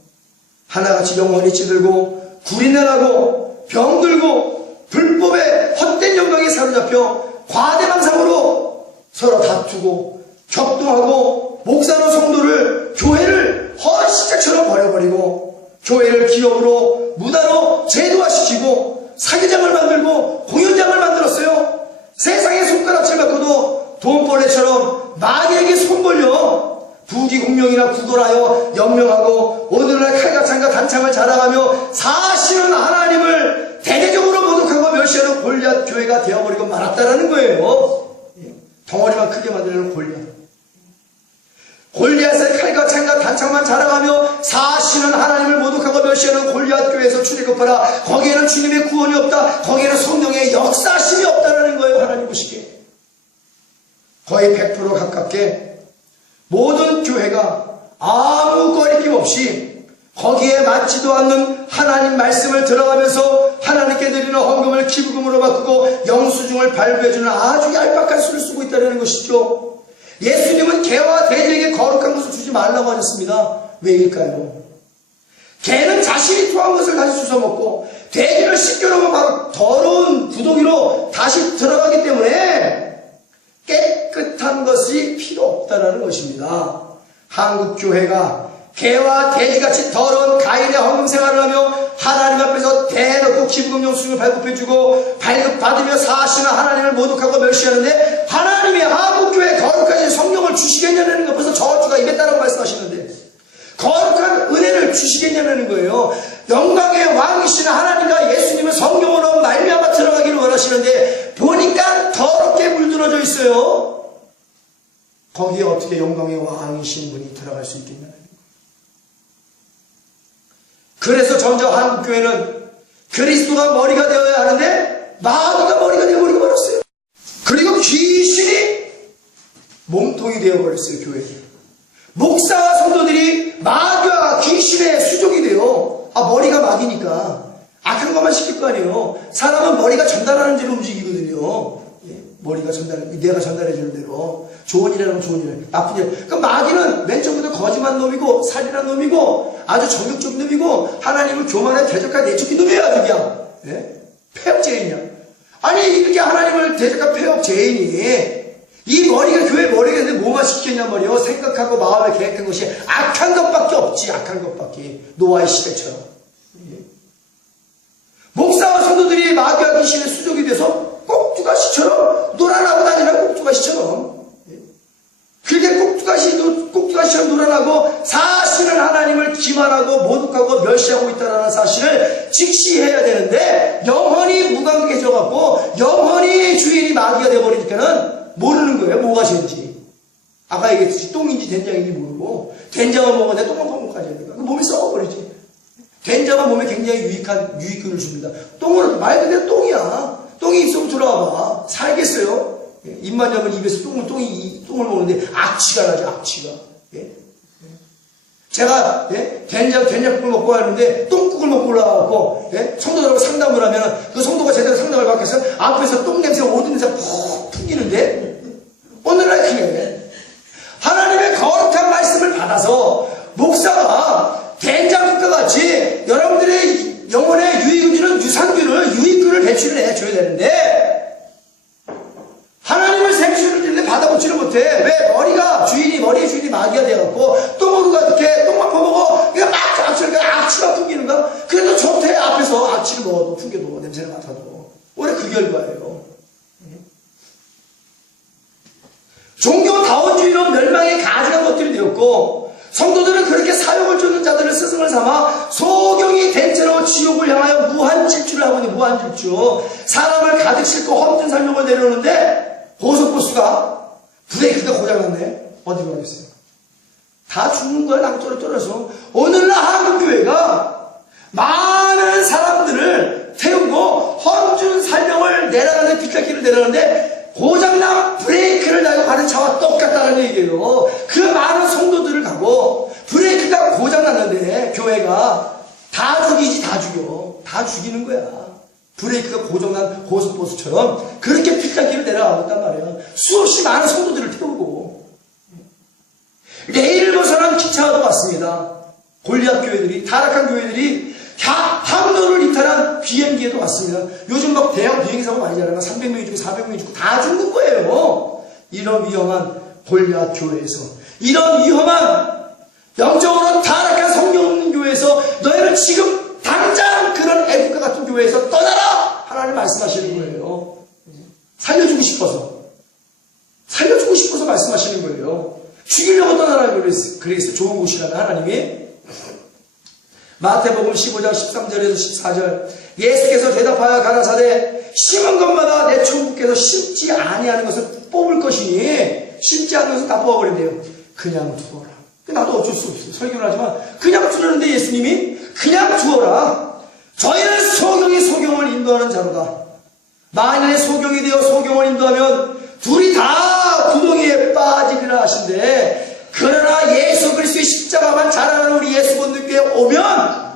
하나같이 영원히 찌들고 구린내나고 병들고 불법의 헛된 영광에 사로잡혀 과대망상으로 서로 다투고 격동하고 목사로 성도를 교회를 헌시장처럼 버려버리고 교회를 기업으로 무다로 제도화시키고 사계장을 만들고 공연장을 만들었어요. 세상에 손가락질 갖고도 돈벌레처럼 마귀에게 손 벌려 부귀공명이나 구걸하여 연명하고 오늘날 칼과 창과 단창을 자랑하며 사실은 하나님을 대대적으로 모독하고 멸시하는 골리앗 교회가 되어버리고 말았다라는 거예요. 덩어리만 크게 만들려는 골리앗의 칼과 창과 단창만 자랑하며 사실은 하나님을 모독하고 멸시하는 골리앗 교회에서 출애굽하라. 거기에는 주님의 구원이 없다. 거기에는 성령의 역사심이 없다라는 거예요. 하나님 보시기에 거의 100% 가깝게 모든 교회가 아무 거리낌 없이 거기에 맞지도 않는 하나님 말씀을 들어가면서 하나님께 드리는 헌금을 기부금으로 바꾸고 영수증을 발부해주는 아주 얄팍한 수를 쓰고 있다는 것이죠. 예수님은 개와 돼지에게 거룩한 것을 주지 말라고 하셨습니다. 왜일까요? 개는 자신이 토한 것을 다시 주워먹고 돼지를 씻겨놓으면 바로 더러운 구덩이로 다시 들어가기 때문에 깨끗한 것이 필요 없다는 것입니다. 한국 교회가 개와 돼지같이 더러운 가인의 헌금 생활을 하며 하나님 앞에서 대놓고 기부금 영수증을 발급해주고 발급받으며 사실은 하나님을 모독하고 멸시하는데 하나님이 한국 교회에 거룩하신 성령을 주시겠냐는 거 벌써 저주가 임했다라고 말씀하시는데 거룩한 은혜를 주시겠냐는 거예요. 영광의 왕이신 하나님과 예수님은 성령으로 말미암아 들어가기를 원하시는데 보니까 더럽게 물들어져 있어요. 거기에 어떻게 영광의 왕이신 분이 들어갈 수 있겠냐는 거예요. 그래서 점점 한국교회는 그리스도가 머리가 되어야 하는데 마귀가 머리가 되어버리고 말았어요. 그리고 귀신이 몸통이 되어버렸어요. 교회에 목사와 성도들이 마귀와 귀신의 수족이 돼요. 머리가 마귀니까 악한 것만 시킬 거 아니에요. 사람은 머리가 전달하는 대로 움직이거든요. 머리가 내가 전달해주는 대로 좋은 일이라면 좋은 일, 나쁜 일. 그러니까 마귀는 맨 처음부터 거짓말 놈이고 살인한 놈이고 아주 정욕적 놈이고 하나님을 교만에 대적한 내쫓긴 놈이야. 아주 그냥 폐업죄인이야. 아니 이렇게 하나님을 대적한 폐업죄인이 이 머리가 교회 머리가 있는데 뭐만 시켰냐 말이요. 생각하고 마음에 계획한 것이 악한 것밖에 없지. 악한 것밖에. 노아의 시대처럼. 목사와 성도들이 마귀와 귀신의 수족이 돼서 꼭두가시처럼 놀아나고 다니는 꼭두가시처럼 그게 꼭두가시처럼 놀아나고 사실은 하나님을 기만하고 모독하고 멸시하고 있다는 사실을 직시해야 되는데 영원히 무관계해져갖고 영원히 주인이 마귀가 되어버리니까는 모르는 거예요. 뭐가 죄인지. 아까 얘기했듯이 똥인지 된장인지 모르고 된장을 먹었는데 똥만 먹고 가져야 되니까 몸이 썩어버리지. 된장은 몸에 굉장히 유익균을 줍니다. 똥은 말 그대로 똥이야. 똥이 입속으로 들어와봐. 살겠어요? 입만 열면 입에서 똥을 먹는데 악취가 나죠. 악취가. 제가 된장국을 먹고 가는데 똥국을 먹고 올라가고 성도들하고 상담을 하면 그 성도가 제대로 상담을 받기 위해서 앞에서 똥 냄새가 오는 냄새가 푹 풍기는데 오늘날 그래. 하나님의 거룩한 말씀을 받아서 목사가 된장국과 같이 여러분들의 영혼에 유익을 주는 유익균을 배출을 해줘야 되는데 하나님을 생수를 주는데 받아보지를 못해. 왜? 머리의 주인이 마귀가 되어갖고 똥으로 이렇게 똥만 퍼먹어. 그러니까 막 악취가 풍기는가? 그래도 좋대. 앞에서 악취를 먹어도 풍겨도 냄새를 맡아도 원래 그 결과예요. 종교다원주의로 멸망의 가증한 것들이 되었고 성도들은 그렇게 사욕을 쫓는 자들을 스승을 삼아 소경이 된 채로 지옥을 향하여 무한질주를 하고 있는 무한질주. 사람을 가득 싣고 험든 삶을 내려오는데 고속버스가 브레이크가 고장났네. 어디로 가겠어요? 다 죽는 거야. 낭떠러 떨어서. 오늘날 한국교회가 많은 사람들을 태우고 험준 살령을 내려가는 빗길을 내려가는데 고장난 브레이크를 달고 가는 차와 똑같다는 얘기예요. 그 많은 성도들을 가고 브레이크가 고장났는데 교회가 다 죽이지. 다 죽여. 다 죽이는 거야. 브레이크가 고장난 고속버스처럼 그렇게 빗길을 내려가고 있단 말이야. 수없이 많은 성도들을 태우고 레일을 벗어난 기차와도 같습니다. 골리앗 교회들이, 타락한 교회들이 항로를 이탈한 비행기에도 왔습니다. 요즘 막 대형 비행기사고 많이 잖아요. 300명이 죽고 400명이 죽고 다 죽는 거예요. 이런 위험한 골리앗 교회에서, 이런 위험한 영적으로 타락한 성령 없는 교회에서 너희는 지금 당장 그런 애국과 같은 교회에서 떠나라! 하나님 말씀하시는 거예요. 살려주고 싶어서 말씀하시는 거예요. 죽이려고 떠나라고 그랬어요. 좋은 곳이라면 하나님이. 마태복음 15장 13절에서 14절, 예수께서 대답하여 가라사대 심은 것마다 내 천국께서 심지 아니하는 것을 뽑을 것이니 심지 않는 것은 다 뽑아버린대요. 그냥 두어라. 나도 어쩔 수 없어요. 설교를 하지만 그냥 두려는데 예수님이 그냥 두어라. 저희는 소경을 인도하는 자로다. 만일에 소경이 되어 소경을 인도하면 둘이 다 구덩이에 빠지리라 하신대. 그러나 예수 그리스도의 십자가만 자랑하는 우리 예수 본능교에 오면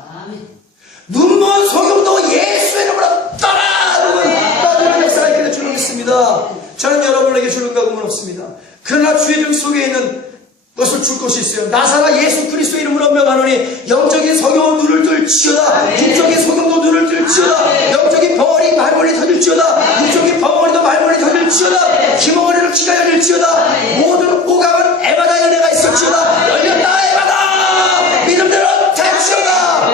눈먼 소경도 예수의 이름으로 떠나는 역사가 있게 될 줄 믿습니다. 저는 여러분에게 주는 각오는 없습니다. 그러나 주의 종 속에 있는 것을 줄 것이 있어요. 나사가 예수 그리스도 이름으로 명하노니 영적인 성경은 눈을 뜰지어다. 육적인 성경도 눈을 뜰지어다. 영적인 벙어리 말머리 터질지어다. 육적인 벙어리도 말머리 터질지어다. 기멍어리로 키가 열릴지어다. 모든 오감은 에바다 은혜가 있을지어다. 열렸다 에바다. 믿음대로 될지어다.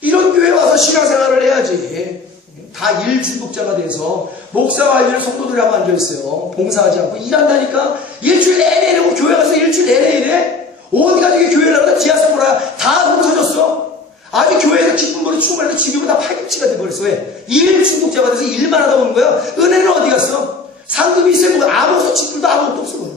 이런 교회에 와서 신앙생활을 해야지. 다 일중독자가 돼서 목사와 알리는 성도들이 하고 앉아있어요. 봉사하지 않고 일한다니까. 일주일 내내 이러고 교회 가서 일주일 내내 이래. 온 가족이 교회를 하다 디아스포라 다 흩어졌어. 아주 교회에서 기쁜 머리 충만해서 지금은 다 파김치가 돼버렸어. 왜? 일 중독자가 돼서 일만 하다 오는 거야. 은혜는 어디 갔어? 상급이 있어요. 뭐 아무것도 직분도 아무것도 없어.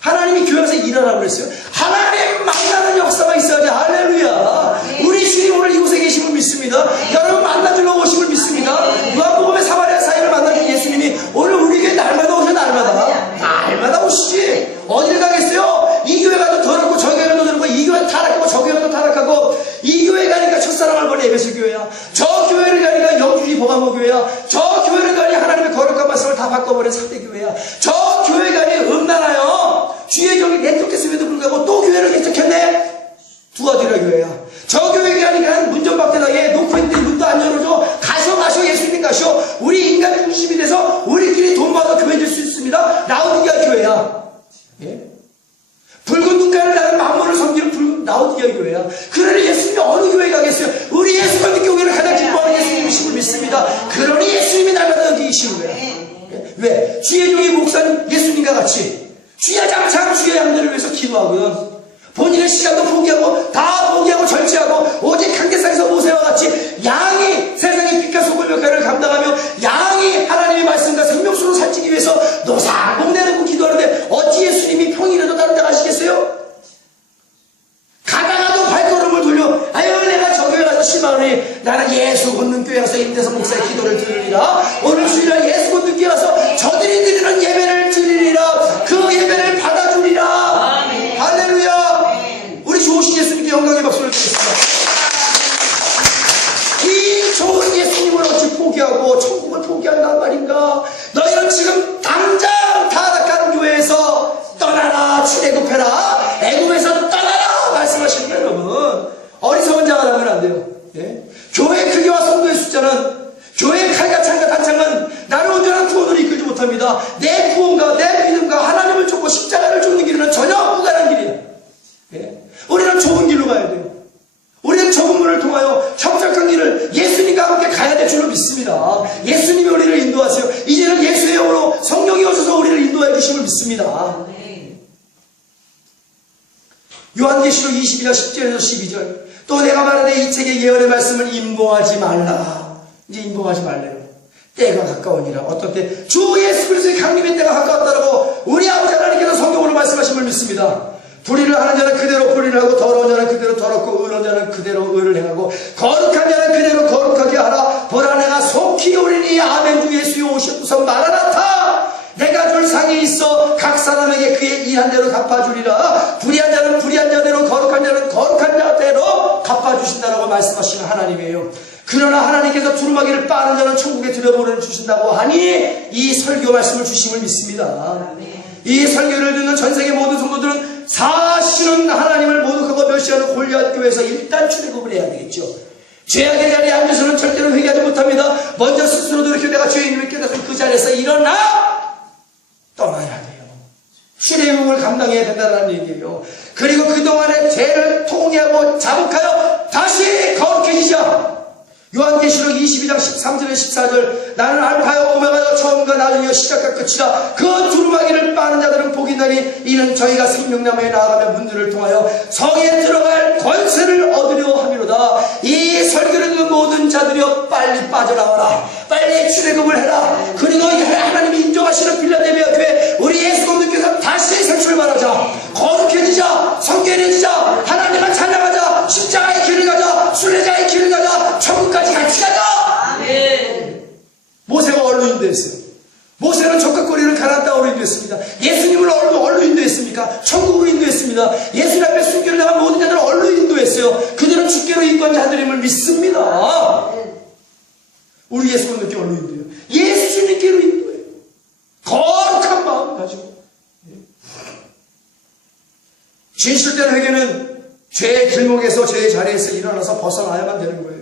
하나님이 교회에서 일하라고 그랬어요. 하나님 만나는 역사가 있어야지. 할렐루야. 우리 주님 오늘 이곳에 계심을 믿습니다. 여러분 만나주러 오심을 믿습니다. 요한복음의 사마리아 사이를 만나준 예수님이 오늘 우리 교회 날마다 오셔. 날마다 오시지. 어디를 가겠어요? 이 교회 가도 더럽고 저 교회는 더 더럽고 이 교회 타락하고 저 교회도 타락하고 이 교회 가니까 첫사랑을 버린 에베소 교회야. 저 교회를 가니까 영주지 보가모 교회야. 저 교회를 가니 하나님의 거룩한 말씀을 다 바꿔버린 사대 교회야. 저 교회 가니 음란하여 주의 종이 개척했음에도 불구하고 또 교회를 개척했네. 두아디라 교회야. 저 교회 가니까 문전박대하게 놓고 있는데 문도 안 열어줘. 가셔 예수님 가셔. 우리 인간 중심이 돼서 우리끼리 돈 모아서 교회 될 수 있습니다. 라우디게아 교회야. 예? 붉은 눈가를 나는 만물을 섬기는 붉은 라우디게아 교회야. 그러니 예수님이 어느 교회 가겠어요? 우리 예수님 교회를 가장 기뻐하는 예수님이심을 믿습니다. 그러니 예수님이 날마다 여기 계시는 거야. 예? 왜? 주의 종이 목사님 예수님과 같이 주의 장창 주의 양들을 위해서 기도하거든. 본인의 시간도 포기하고 다 포기하고 절제하고 오직 한계상에서 모세와 같이 양이 세상의 빛과 소금 역할을 감당하며 양이 하나님의 말씀과 생명수로 살찌기 위해서 노상봉 내놓고 기도하는데 어찌 예수님이 평일에도 다른 데 가시겠어요? 가다가도 발걸음을 돌려 아유 내가 저 교회 가서 실망하니 나는 예수 걷는 교회 가서 임대서 목사의 기도를 들으리라. 오늘 주일날 예수 걷는 교회 가서 저들이 드리는 예배를 드리리라. 그 예배를 받아주리라. 할렐루야. 우리 좋으신 예수님께 영광의 박수를 드리겠습니다. 이 좋은 예수님을 어찌 포기하고 천국을 포기한단 말인가? 너희는 지금 당장 타락하는 교회에서 떠나라. 출애굽해라. 애굽에서 떠나라 말씀하시는 거예요. 여러분 어리석은 자가 나면 안 돼요. 예? 교회 크기와 성도의 숫자는 교회의 칼과 창과 단창은 나를 온전한 구원으로 이끌지 못합니다. 내 구원과 내 믿음과 하나님을 쫓고 십자가를 쫓는 길은 전혀 무관한 길이에요. 예? 우리는 좁은 길로 가야 돼요. 우리는 좁은 문을 통하여 협착한 길을 예수님과 함께 가야 될 줄로 믿습니다. 예수님이 우리를 인도하세요. 이제는 예수의 영으로 성령이 오셔서 우리를 인도해 주심을 믿습니다. 요한계시록 22장 10절에서 12절 또 내가 말하되 이 책의 예언의 말씀을 임봉하지 말라. 이제 임봉하지 말래요. 때가 가까우니라. 어떤 때? 주 예수 그리스도의 강림의 때가 가까웠다라고 우리 아버지 하나님께서 성경으로 말씀하심을 믿습니다. 불의를 하는 자는 그대로 불의를 하고 더러운 자는 그대로 더럽고 의로운 자는 그대로 의를 행하고 거룩한 자는 그대로 거룩하게 하라. 보라 내가 속히 오리니 아멘. 주 예수여 오시옵소서. 마라나타. 내가 줄 상이 있어 각 사람에게 그의 일한 대로 갚아주리라. 불의한 자는 불의한 자대로 거룩한 자는 거룩한 자대로 갚아주신다라고 말씀하시는 하나님이에요. 그러나 하나님께서 두루마기를 빠는 자는 천국에 들여보내 주신다고 하니 이 설교 말씀을 주심을 믿습니다. 이 설교를 듣는 전세계 모든 성도들은 사실은 하나님을 모독하고 멸시하는 골리앗 교회에서 일단 출애굽을 해야 되겠죠. 죄악의 자리에 앉아서는 절대로 회개하지 못합니다. 먼저 스스로 돌이켜 내가 죄인임을 깨닫고 그 자리에서 일어나 떠나야 돼요. 출애굽을 감당해야 된다는 얘기예요. 그리고 그동안의 죄를 통회하고 자복하여 다시 거룩해지자. 요한계시록 22장 13절에 14절 나는 알파요 오메가요 처음과 나중이요 시작과 끝이라 그 두루마기를 빠는 자들은 복이 나니 이는 저희가 생명나무에 나아가며 문들을 통하여 성에 들어갈 권세를 얻으려 함이로다. 이 설교를 듣는 모든 자들이여 빨리 빠져나와라. 빨리 출애굽을 해라. 그리고 하나님이 인정하시는 빌라델비아 교회 우리 예수 그리스도께서 다시 새 출발하자. 거룩해지자. 성결해지자. 하나님을 찬양하자. 십자가의 길을 가자. 순례자의 길을 가자. 천국까지 같이 가자. 아멘. 모세가 어디로 인도했어요? 모세는 적각거리를 가나안 땅으로 인도했습니다. 예수님을 어디로 인도했습니까? 천국으로 인도했습니다. 예수님 앞에 순교를 당한 모든 자들을 어디로 인도했어요? 그들은 주께로 인도한 자들임을 믿습니다. 우리 예수 그리스도께 어디로 인도해요? 예수님께로 인도해요. 거룩한 마음 가지고. 진실된 회개는 죄의 길목에서 죄의 자리에서 일어나서 벗어나야만 되는 거예요.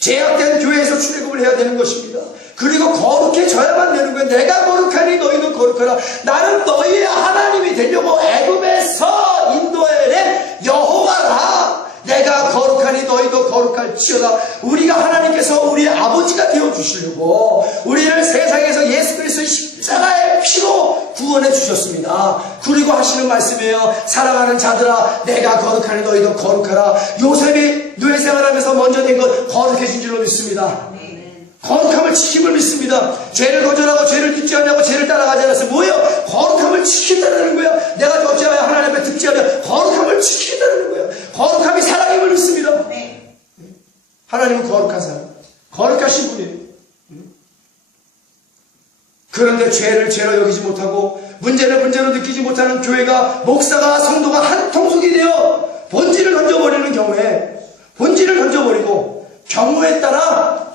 죄악된 교회에서 출애굽을 해야 되는 것입니다. 그리고 거룩해져야만 되는 거예요. 내가 거룩하니 너희도 거룩하라. 나는 너희의 하나님이 되려고 애굽에서 인도해낸 여호와라. 내가 거룩하니 너희도 거룩할지어다. 우리가 하나님께서 우리의 아버지가 되어주시려고 우리를 세상에서 예수 그리스도의 십자가의 피로 구원해 주셨습니다. 그리고 하시는 말씀이에요. 사랑하는 자들아 내가 거룩하니 너희도 거룩하라. 요셉이 노예 생활하면서 먼저 된 것 거룩해진 줄로 믿습니다. 거룩함을 지킴을 믿습니다. 죄를 거절하고 죄를 듣지 않냐고 죄를 따라가지 않았어요. 뭐예요? 거룩함을 지킨다는 거예요. 내가 어찌하여 하나님 앞에 듣지 않냐 거룩함을 지킨다는 거예요. 거룩함이 사랑임을 믿습니다. 하나님은 거룩한 사람, 거룩하신 분이에요. 그런데 죄를 죄로 여기지 못하고 문제를 문제로 느끼지 못하는 교회가 목사가 성도가 한 통속이 되어 본질을 던져버리는 경우에 본질을 던져버리고 경우에 따라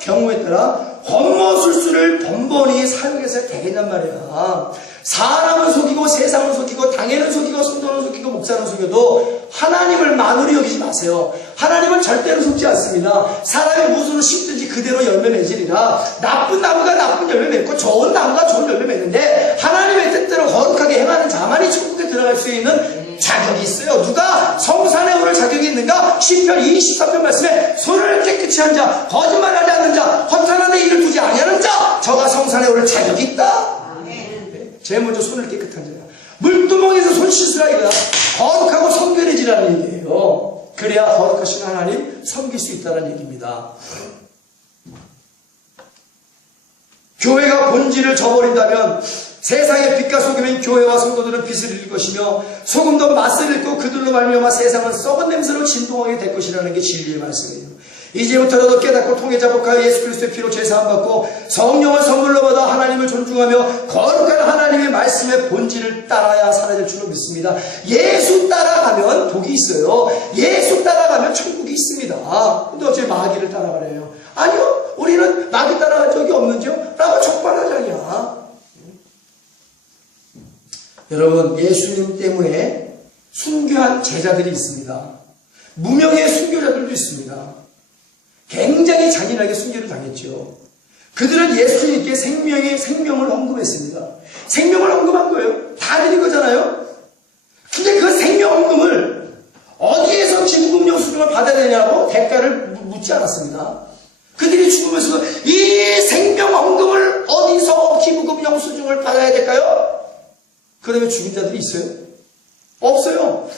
헛모술수를 번번이 사용해서 되겠단 말이야. 사람은 속이고 세상은 속이고 당에는 속이고 성도는 속이고 목사는 속여도 하나님을 만으로 여기지 마세요. 하나님은 절대로 속지 않습니다. 사람의 무엇으로 심든지 그대로 열매 맺으리라. 나쁜 나무가 나쁜 열매 맺고 좋은 나무가 좋은 열매 맺는데 하나님의 뜻대로 거룩하게 행하는 자만이 천국에 들어갈 수 있는 자격이 있어요. 누가 성산에 오를 자격이 있는가? 시편 23편 말씀에 손을 깨끗이 한 자, 거짓말하지 않는 자, 허탄한 데 일을 두지 아니하는 자, 저가 성산에 오를 자격이 있다. 제일 먼저 손을 깨끗한 자야. 물두멍에서 손 씻으라 이거야. 거룩하고 성결해지라는 얘기예요. 그래야 거룩하신 하나님 섬길 수 있다는 얘기입니다. 교회가 본질을 저버린다면 세상의 빛과 소금인 교회와 성도들은 빛을 잃을 것이며 소금도 맛을 잃고 그들로 말미암아 세상은 썩은 냄새로 진동하게 될 것이라는 게 진리의 말씀이에요. 이제부터라도 깨닫고 통해 자복하여 예수 그리스도의 피로 죄사함 받고 성령을 선물로 받아 하나님을 존중하며 거룩한 하나님의 말씀의 본질을 따라야 살아야 될 줄로 믿습니다. 예수 따라가면 복이 있어요. 예수 따라가면 천국이 있습니다. 근데 어째 마귀를 따라가래요? 아니요, 우리는 마귀 따라간 적이 없는지요? 라고 적반하장이야. 여러분, 예수님 때문에 순교한 제자들이 있습니다. 무명의 순교자들도 있습니다. 굉장히 잔인하게 순교를 당했죠. 그들은 예수님께 생명을 헌금했습니다. 생명을 헌금한 거예요. 다 드린 거잖아요. 근데 그 생명 헌금을 어디에서 기부금 영수증을 받아야 되냐고 대가를 묻지 않았습니다. 그들이 죽으면서 이 생명 헌금을 어디서 기부금 영수증을 받아야 될까요? 그러면 죽은 자들이 있어요? 없어요.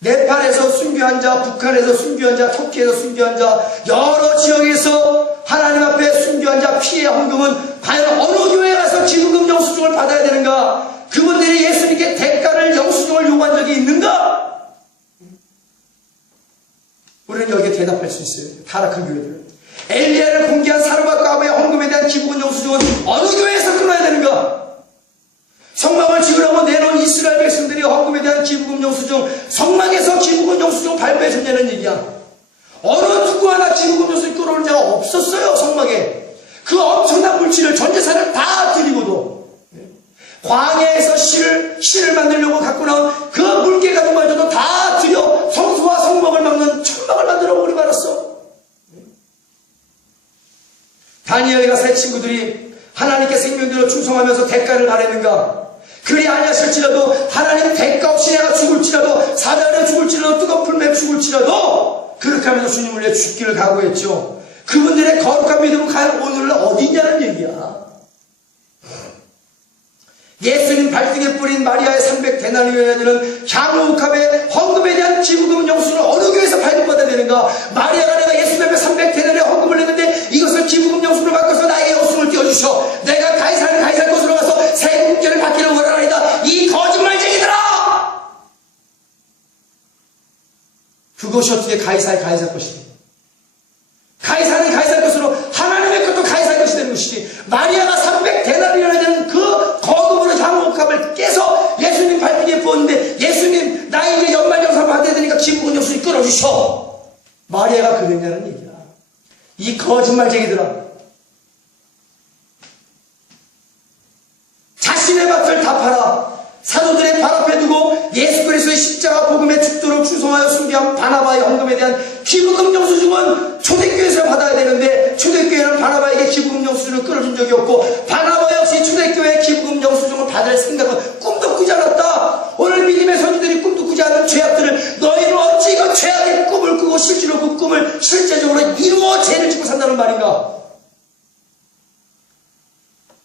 네팔에서 순교한 자, 북한에서 순교한 자, 터키에서 순교한 자, 여러 지역에서 하나님 앞에 순교한 자 피해 헌금은 과연 어느 교회에 가서 기부금 영수증을 받아야 되는가? 그분들이 예수님께 대가를 영수증을 요구한 적이 있는가? 우리는 여기에 대답할 수 있어요. 타락한 교회들. 엘리야를 공개한 사르밧과 아브의 헌금에 대한 기부금 영수증은 어느 교회에서 끊어야 되는가? 성막을 지으라고 내놓은 이스라엘 백성들이 헌금에 대한 기부금 영수증, 성막에서 기부금 영수증 발표해 줬냐는 얘기야. 어느 누구 하나 기부금 영수증 끌어오는 자가 없었어요. 성막에 그 엄청난 물질을 전 재산을 다 드리고도 광야에서 실을 만들려고 갖고 나온 그 물개 같은 말도 다 들여 성소와 성막을 막는 천막을 만들어 버리고 말았어. 다니엘과 세 친구들이 하나님께 생명대로 충성하면서 대가를 바랬는가? 그리 아니하실지라도 하나님 대가 없이 내가 죽을지라도 사자를 죽을지라도 뜨거운 불매 죽을지라도 그렇게 하면서 주님을 위해 죽기를 각오했죠. 그분들의 거룩한 믿음은 과연 오늘날 어디 있냐는 얘기야. 예수님 발등에 뿌린 마리아의 300데나리온에 되는 향유옥합의 헌금에 대한 기부금 영수를 어느 교회에서 발급받아야 되는가? 마리아가 내가 예수님 앞에 300데나리온의 헌금을 냈는데 이것을 기부금 영수로 바꿔서 나에게 영수를 띄워주셔. 내가 가이사를 곳으로 가서 세금죄를 받기를 원하나이다. 이 거짓말쟁이들아! 그것이 어떻게 가이사의 것이니? 가이사는 가이사의 것으로 하나님의 것도 가이사의 것이 되는 것이지. 마리아가 300데나리온에 되는 그 거금으로 향유옥합을 깨서 예수님 발등에 부었는데 예수님 나 이제 연말정산 받아야 되니까 기부금 영수를 끌어주셔. 마리아가 그랬냐는 얘기야. 이 거짓말쟁이들아. 자신의 밭을 다 팔아 사도들의 발 앞에 두고 예수 그리스도의 십자가 복음에 죽도록 충성하여 순교한 바나바의 헌금에 대한 기부금 영수증은 초대교회에서 받아야 되는데 초대교회는 바나바에게 기부금 영수증을 끌어준 적이 없고 바나바 역시 초대교회의 기부금 영수증을 받을 생각은 꿈도 꾸지 않았다. 오늘 믿음의 선지들이 꿈도 꾸지 않은 죄악들을 너희는 어찌 그 죄악의 꿈을 꾸고 실제로 그 꿈을 실제적으로 이루어 죄를 짓고 산다는 말인가?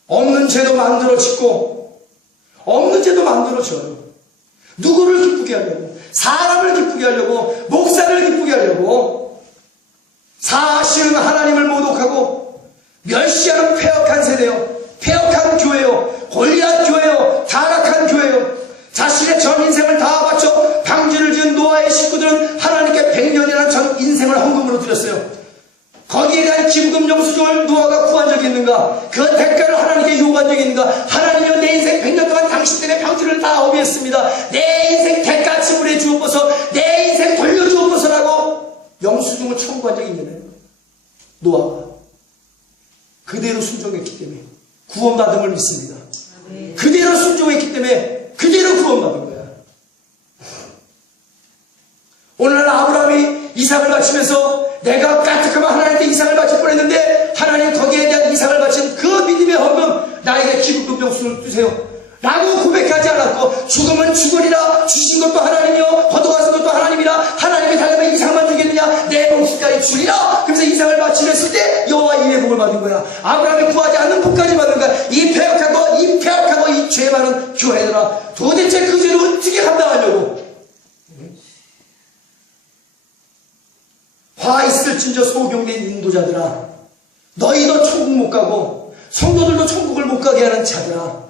없는 죄도 만들어 짓고 없는 죄도 만들어져요. 누구를 기쁘게 하려고? 사람을 기쁘게 하려고? 목사를 기쁘게 하려고? 사실은 하나님을 모독하고 멸시하는 폐역한 세대요. 폐역한 교회요. 골리앗 교회요. 타락한 교회요. 자신의 전 인생을 다 바쳐 방주를 지은 노아의 식구들은 하나님께 100년이라는 전 인생을 헌금으로 드렸어요. 거기에 대한 기부금 영수증을 노아가 구한 적이 있는가? 그 대가를 하나님께 요구한 적이 있는가? 하나님이여 내 인생 100년 동안 당신 때문에 방주를 다 허비했습니다. 내 인생 대가 지불해 주옵소서, 내 인생 돌려주옵소서라고 영수증을 청구한 적이 있느냐요. 노아가 그대로 순종했기 때문에 구원받음을 믿습니다. 그대로 순종했기 때문에 그대로 구원받은 거야. 오늘날 아브라함이 이삭을 바치면서 내가 까딱하면 하나님께 이삭을 바칠 뻔했는데 하나님 거기에 대한 이삭을 바친 그 믿음의 헌금 나에게 기부금 영수를 주세요 라고 고백하지 않았고 죽으면 죽으리라 주신 것도 하나님이요 거둬가신 것도 하나님이라 하나님이 달라면 이삭만 주겠느냐 내 목숨까지 주리라. 그래서 이삭을 바치랬을 때 여호와 이의 복을 받은 거야. 아브라함이 구하지 않는 복까지 받은 거야. 이 폐역하고 이 죄 많은 교회들아 도대체 그 죄를 어떻게 감당하려고. 화 있을진저 소경된 인도자들아 너희도 천국 못 가고 성도들도 천국을 못 가게 하는 자들아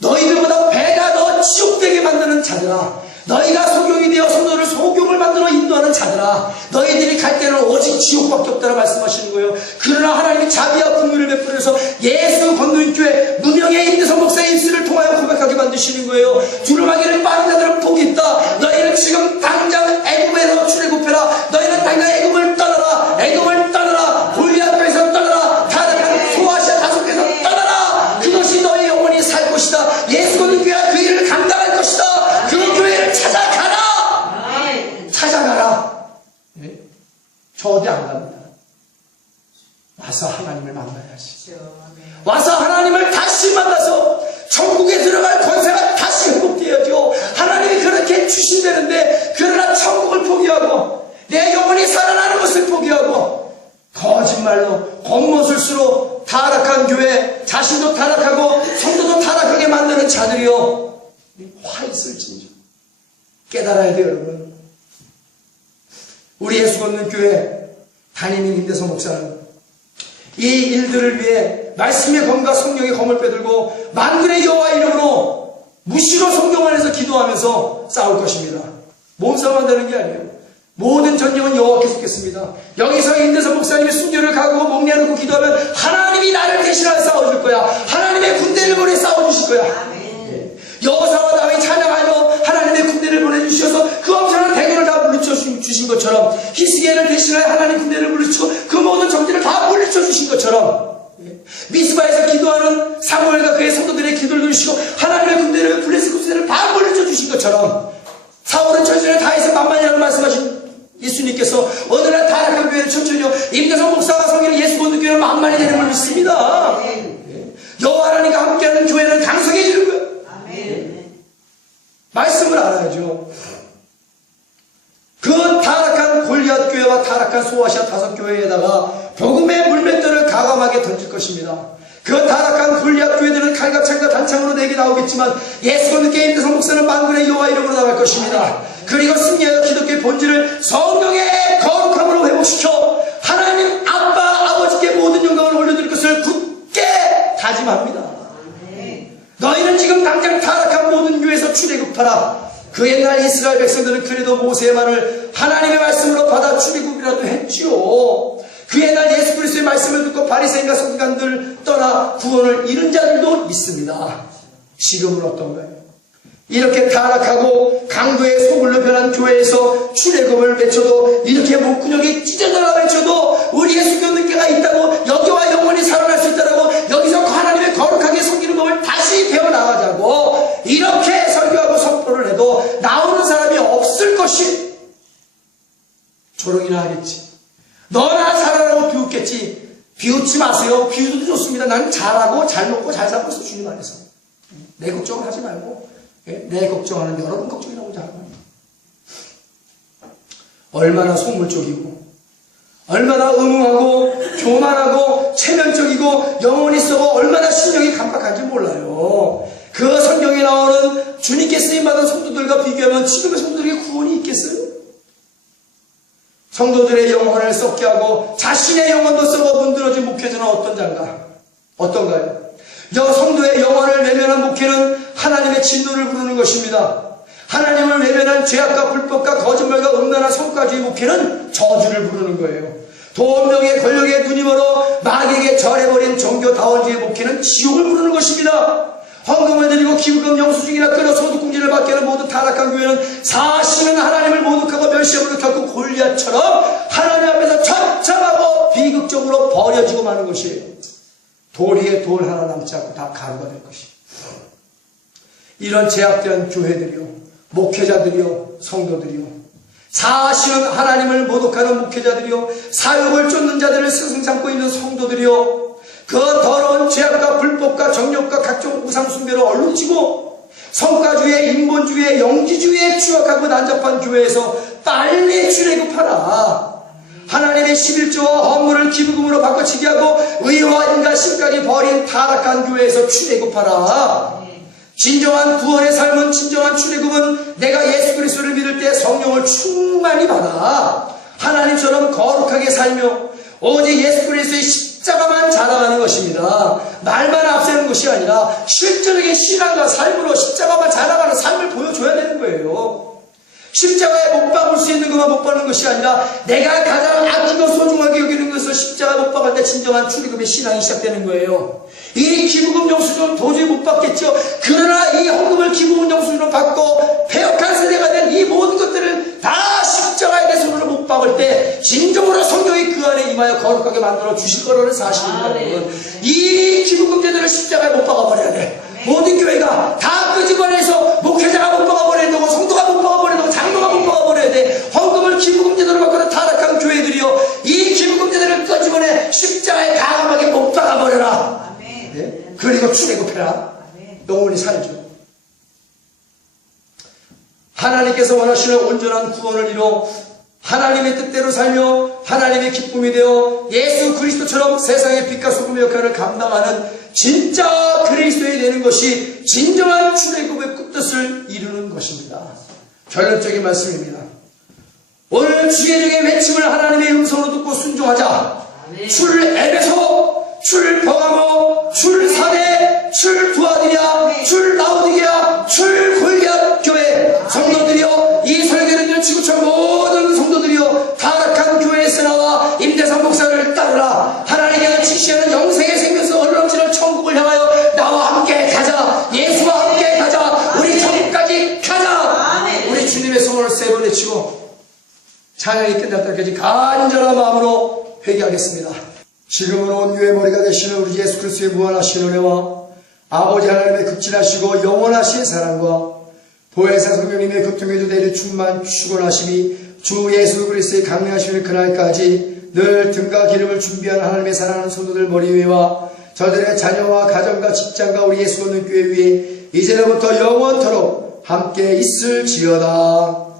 너희들보다 배가 더 지옥되게 만드는 자들아 너희가 소경이 되어 성도를 소경을 만들어 인도하는 자들아 너희들이 갈 때는 오직 지옥밖에 없다고 말씀하시는 거예요. 그러나 하나님이 자비와 긍휼을 베풀어서 예수 건너교회 무명의 임대성 목사의 입술을 통하여 고백하게 만드시는 거예요. 두루마기를 빠른 자들은 복이 있다. 너희는 지금 당장 애굽에서 출애굽해라. 너희는 당장 애굽을 떠나라. 골리앗에서 떠나라. 타락한 소아시아 다섯에서 떠나라. 그것이 너희 영혼이 살 것이다. 예수 건너교회가 그 일을 감당할 것이다. 그 교회를 찾아가라. 네? 저 어디 안 갑니다. 와서 하나님을 만나야지. 와서 하나님을 다시 만나서 천국에 들어갈 권세가 다시 회복되어야죠. 하나님이 그렇게 주신다는데 그러나 천국을 포기하고 내 영혼이 살아나는 것을 포기하고 거짓말로 겉모술수로 타락한 교회 자신도 타락하고 성도도 타락하게 만드는 자들이요 화 있을진저 깨달아야 돼요. 여러분 우리 예수 믿는 교회 담임인 김대성 목사는 이 일들을 위해 말씀의 검과 성령의 검을 빼들고 만군의 여호와 이름으로 무시로 성경 안에서 기도하면서 싸울 것입니다. 몸싸움한다는 게 아니에요. 모든 전쟁은 여호와께서 겠습니다. 여기서 임대성 목사님이 순교를 각오하고 목내놓고 기도하면 하나님이 나를 대신하여 싸워줄 거야. 하나님의 군대를 보내 싸워주실 거야. 여호사와 다윗이 찬양하여 하나님의 군대를 보내주셔서 그 엄청난 대군을 다 물리쳐 주신 것처럼 히스기야를 대신하여 하나님 군대를 물리치고 그 모든 적들을 다 물리쳐 주신 것처럼 미스바에서 기도하는 사무엘과 그의 성도들의 기도를 들으시고 하나님의 군대를 블레셋 군대를 다 물려줘 주신 것처럼 사울은 전쟁을 다해서 만만이라고 말씀하신 예수님께서 오늘날 타락한 교회는 천천히요 임대성 목사가 섬기는 예수 보는 교회는 만만이 되는 걸 믿습니다. 여호와 하나님과 함께하는 교회는 강성해지는 거예요. 말씀을 알아야죠. 그 타락한 골리앗 교회와 타락한 소아시아 5교회에다가 복음의 물맷돌을 가감하게 던질 것입니다. 그 타락한 골리앗 교회들은 칼과 창과 단창으로 내게 나오겠지만 예수 믿게 임대성 목사는 만군의 여호와 이름으로 나갈 것입니다. 그리고 승리하여 기독교의 본질을 성령의 거룩함으로 회복시켜 하나님 아빠 아버지께 모든 영광을 올려드릴 것을 굳게 다짐합니다. 너희는 지금 당장 타락한 모든 교회에서 출애굽하라. 그 옛날 이스라엘 백성들은 그래도 모세의 말을 하나님의 말씀으로 받아 출애굽이라도 했지요. 그 옛날 예수 그리스도의 말씀을 듣고 바리새인과 서기관들 떠나 구원을 잃은 자들도 있습니다. 지금은 어떤가요? 이렇게 타락하고 강도의 소굴로 변한 교회에서 출애굽을 외쳐도 이렇게 목구멍이 찢어져라 외쳐도 우리 예수 믿는께가 있다고 여기와 영원히 살아날 수 있다고 여기서 하나님의 거룩하게 섬기는 법을 다시 배워나가자고 이렇게 설교하고 선포를 해도 나오는 사람이 없을 것이 조롱이나 하겠지. 너나 살아라고 비웃겠지. 비웃지 마세요. 비웃어도 좋습니다. 나는 잘하고 잘 먹고 잘 살고 있어. 주님 안에서 내 걱정을 하지 말고 내 걱정하는 여러분 걱정이라고 잘합니다. 얼마나 속물적이고 얼마나 음흉하고 교만하고 체면적이고 영혼이 썩어 얼마나 신령이 간박한지 몰라요. 그 성경에 나오는 주님께 쓰임받은 성도들과 비교하면 지금의 성도들에게 구원이 있겠어요? 성도들의 영혼을 썩게 하고 자신의 영혼도 썩어 문드러진 목회자는 어떤가요? 성도의 영혼을 외면한 목회는 하나님의 진노를 부르는 것입니다. 하나님을 외면한 죄악과 불법과 거짓말과 음란한 성과주의 목회는 저주를 부르는 거예요. 돈, 명예, 권력에 눈이 멀어 마귀에게 절해버린 종교다원주의 목회는 지옥을 부르는 것입니다. 헌금을 드리고 기부금 영수증이나 끊어 소득공제를 받게 하는 모든 타락한 교회는 사실은 하나님을 모독하고 멸시하고 결국 골리앗처럼 하나님 앞에서 처참하고 비극적으로 버려지고 마는 것이에요. 돌 위에 돌 하나 남지 않고 다 가루가 될 것입니다. 이런 제약된 교회들이요, 목회자들이요, 성도들이요, 사실은 하나님을 모독하는 목회자들이요, 사욕을 쫓는 자들을 스승 삼고 있는 성도들이요, 그 더러운 죄악과 불법과 정욕과 각종 우상숭배로 얼룩지고 성과주의에 인본주의에 영지주의에 추악하고 난잡한 교회에서 빨리 출애굽하라. 하나님의 11조와 헌물을 기부금으로 바꿔치기 하고 의와 인가심까지 버린 타락한 교회에서 출애굽하라. 진정한 구원의 삶은, 진정한 출애굽은 내가 예수 그리스도를 믿을 때 성령을 충만히 받아 하나님처럼 거룩하게 살며 오직 예수 그리스도의 십자가만 자랑하는 것입니다. 말만 앞세우는 것이 아니라 실제적인 신앙과 삶으로 십자가만 자랑하는 삶을 보여줘야 되는 거예요. 십자가에 못 박을 수 있는 것만 못 박는 것이 아니라 내가 가장 아끼고 소중하게 여기는 것을 십자가에 못 박을 때 진정한 출애굽의 신앙이 시작되는 거예요. 이 기부금 영수증은 도저히 못 받겠죠. 그러나 이 헌금을 기부금 영수증으로 받고 폐역한 세대가 된 이 모든 것들을 다 십자가에 내 손으로 못 박을 때 진정으로 성령이 그 안에 임하여 거룩하게 만들어 주실 거라는 사실입니다. 이 기부금제들을 십자가에 못 박아버려야 돼. 모든 교회가 다 끄집어내서 목회자가 못 박아버려야 되고 성도가 못 박아버려야 되고 장로가 못 박아버려야 돼. 헌금을 기부금제대로 받고는 타락한 교회들이요, 이 기부금제들을 끄집어내 십자가에 가감하게 못 박아버려라. 네? 그리고 출애굽해라. 영원히 살죠. 하나님께서 원하시는 온전한 구원을 이뤄 하나님의 뜻대로 살며 하나님의 기쁨이 되어 예수 그리스도처럼 세상의 빛과 소금의 역할을 감당하는 진짜 그리스도인이 되는 것이 진정한 출애굽의 끝뜻을 이루는 것입니다. 결론적인 말씀입니다. 오늘 주계적인 외침을 하나님의 음성으로 듣고 순종하자. 출 에베소, 출 버가모, 출 사대, 출 두아디랴, 출 라오디게아, 출 골리앗 교회 성도들이여, 이 설교를 듣는 지구촌 모든 성도들이여, 타락한 교회에서 나와 임대성 목사를 따르라. 하나님께서 지시하는 영생의 생명수 얼렁지는 천국을 향하여 나와 함께 가자. 예수와 함께 가자. 우리 천국까지 가자. 우리 주님의 성을 3번 외치고 찬양이 끝날 때까지 간절한 마음으로 회개하겠습니다. 지금은 온 교회의 머리가 되시는 우리 예수 그리스도의 무한하신 은혜와 아버지 하나님의 극진하시고 영원하신 사랑과 보혜사 성령님의 교통에도 내릴 충만 주권하심이 주 예수 그리스도의 강림하시는 그날까지 늘 등과 기름을 준비한 하나님의 사랑하는 성도들 머리 위와 저들의 자녀와 가정과 직장과 우리 예수 얻는 교회 위에 이제로부터 영원토록 함께 있을지어다.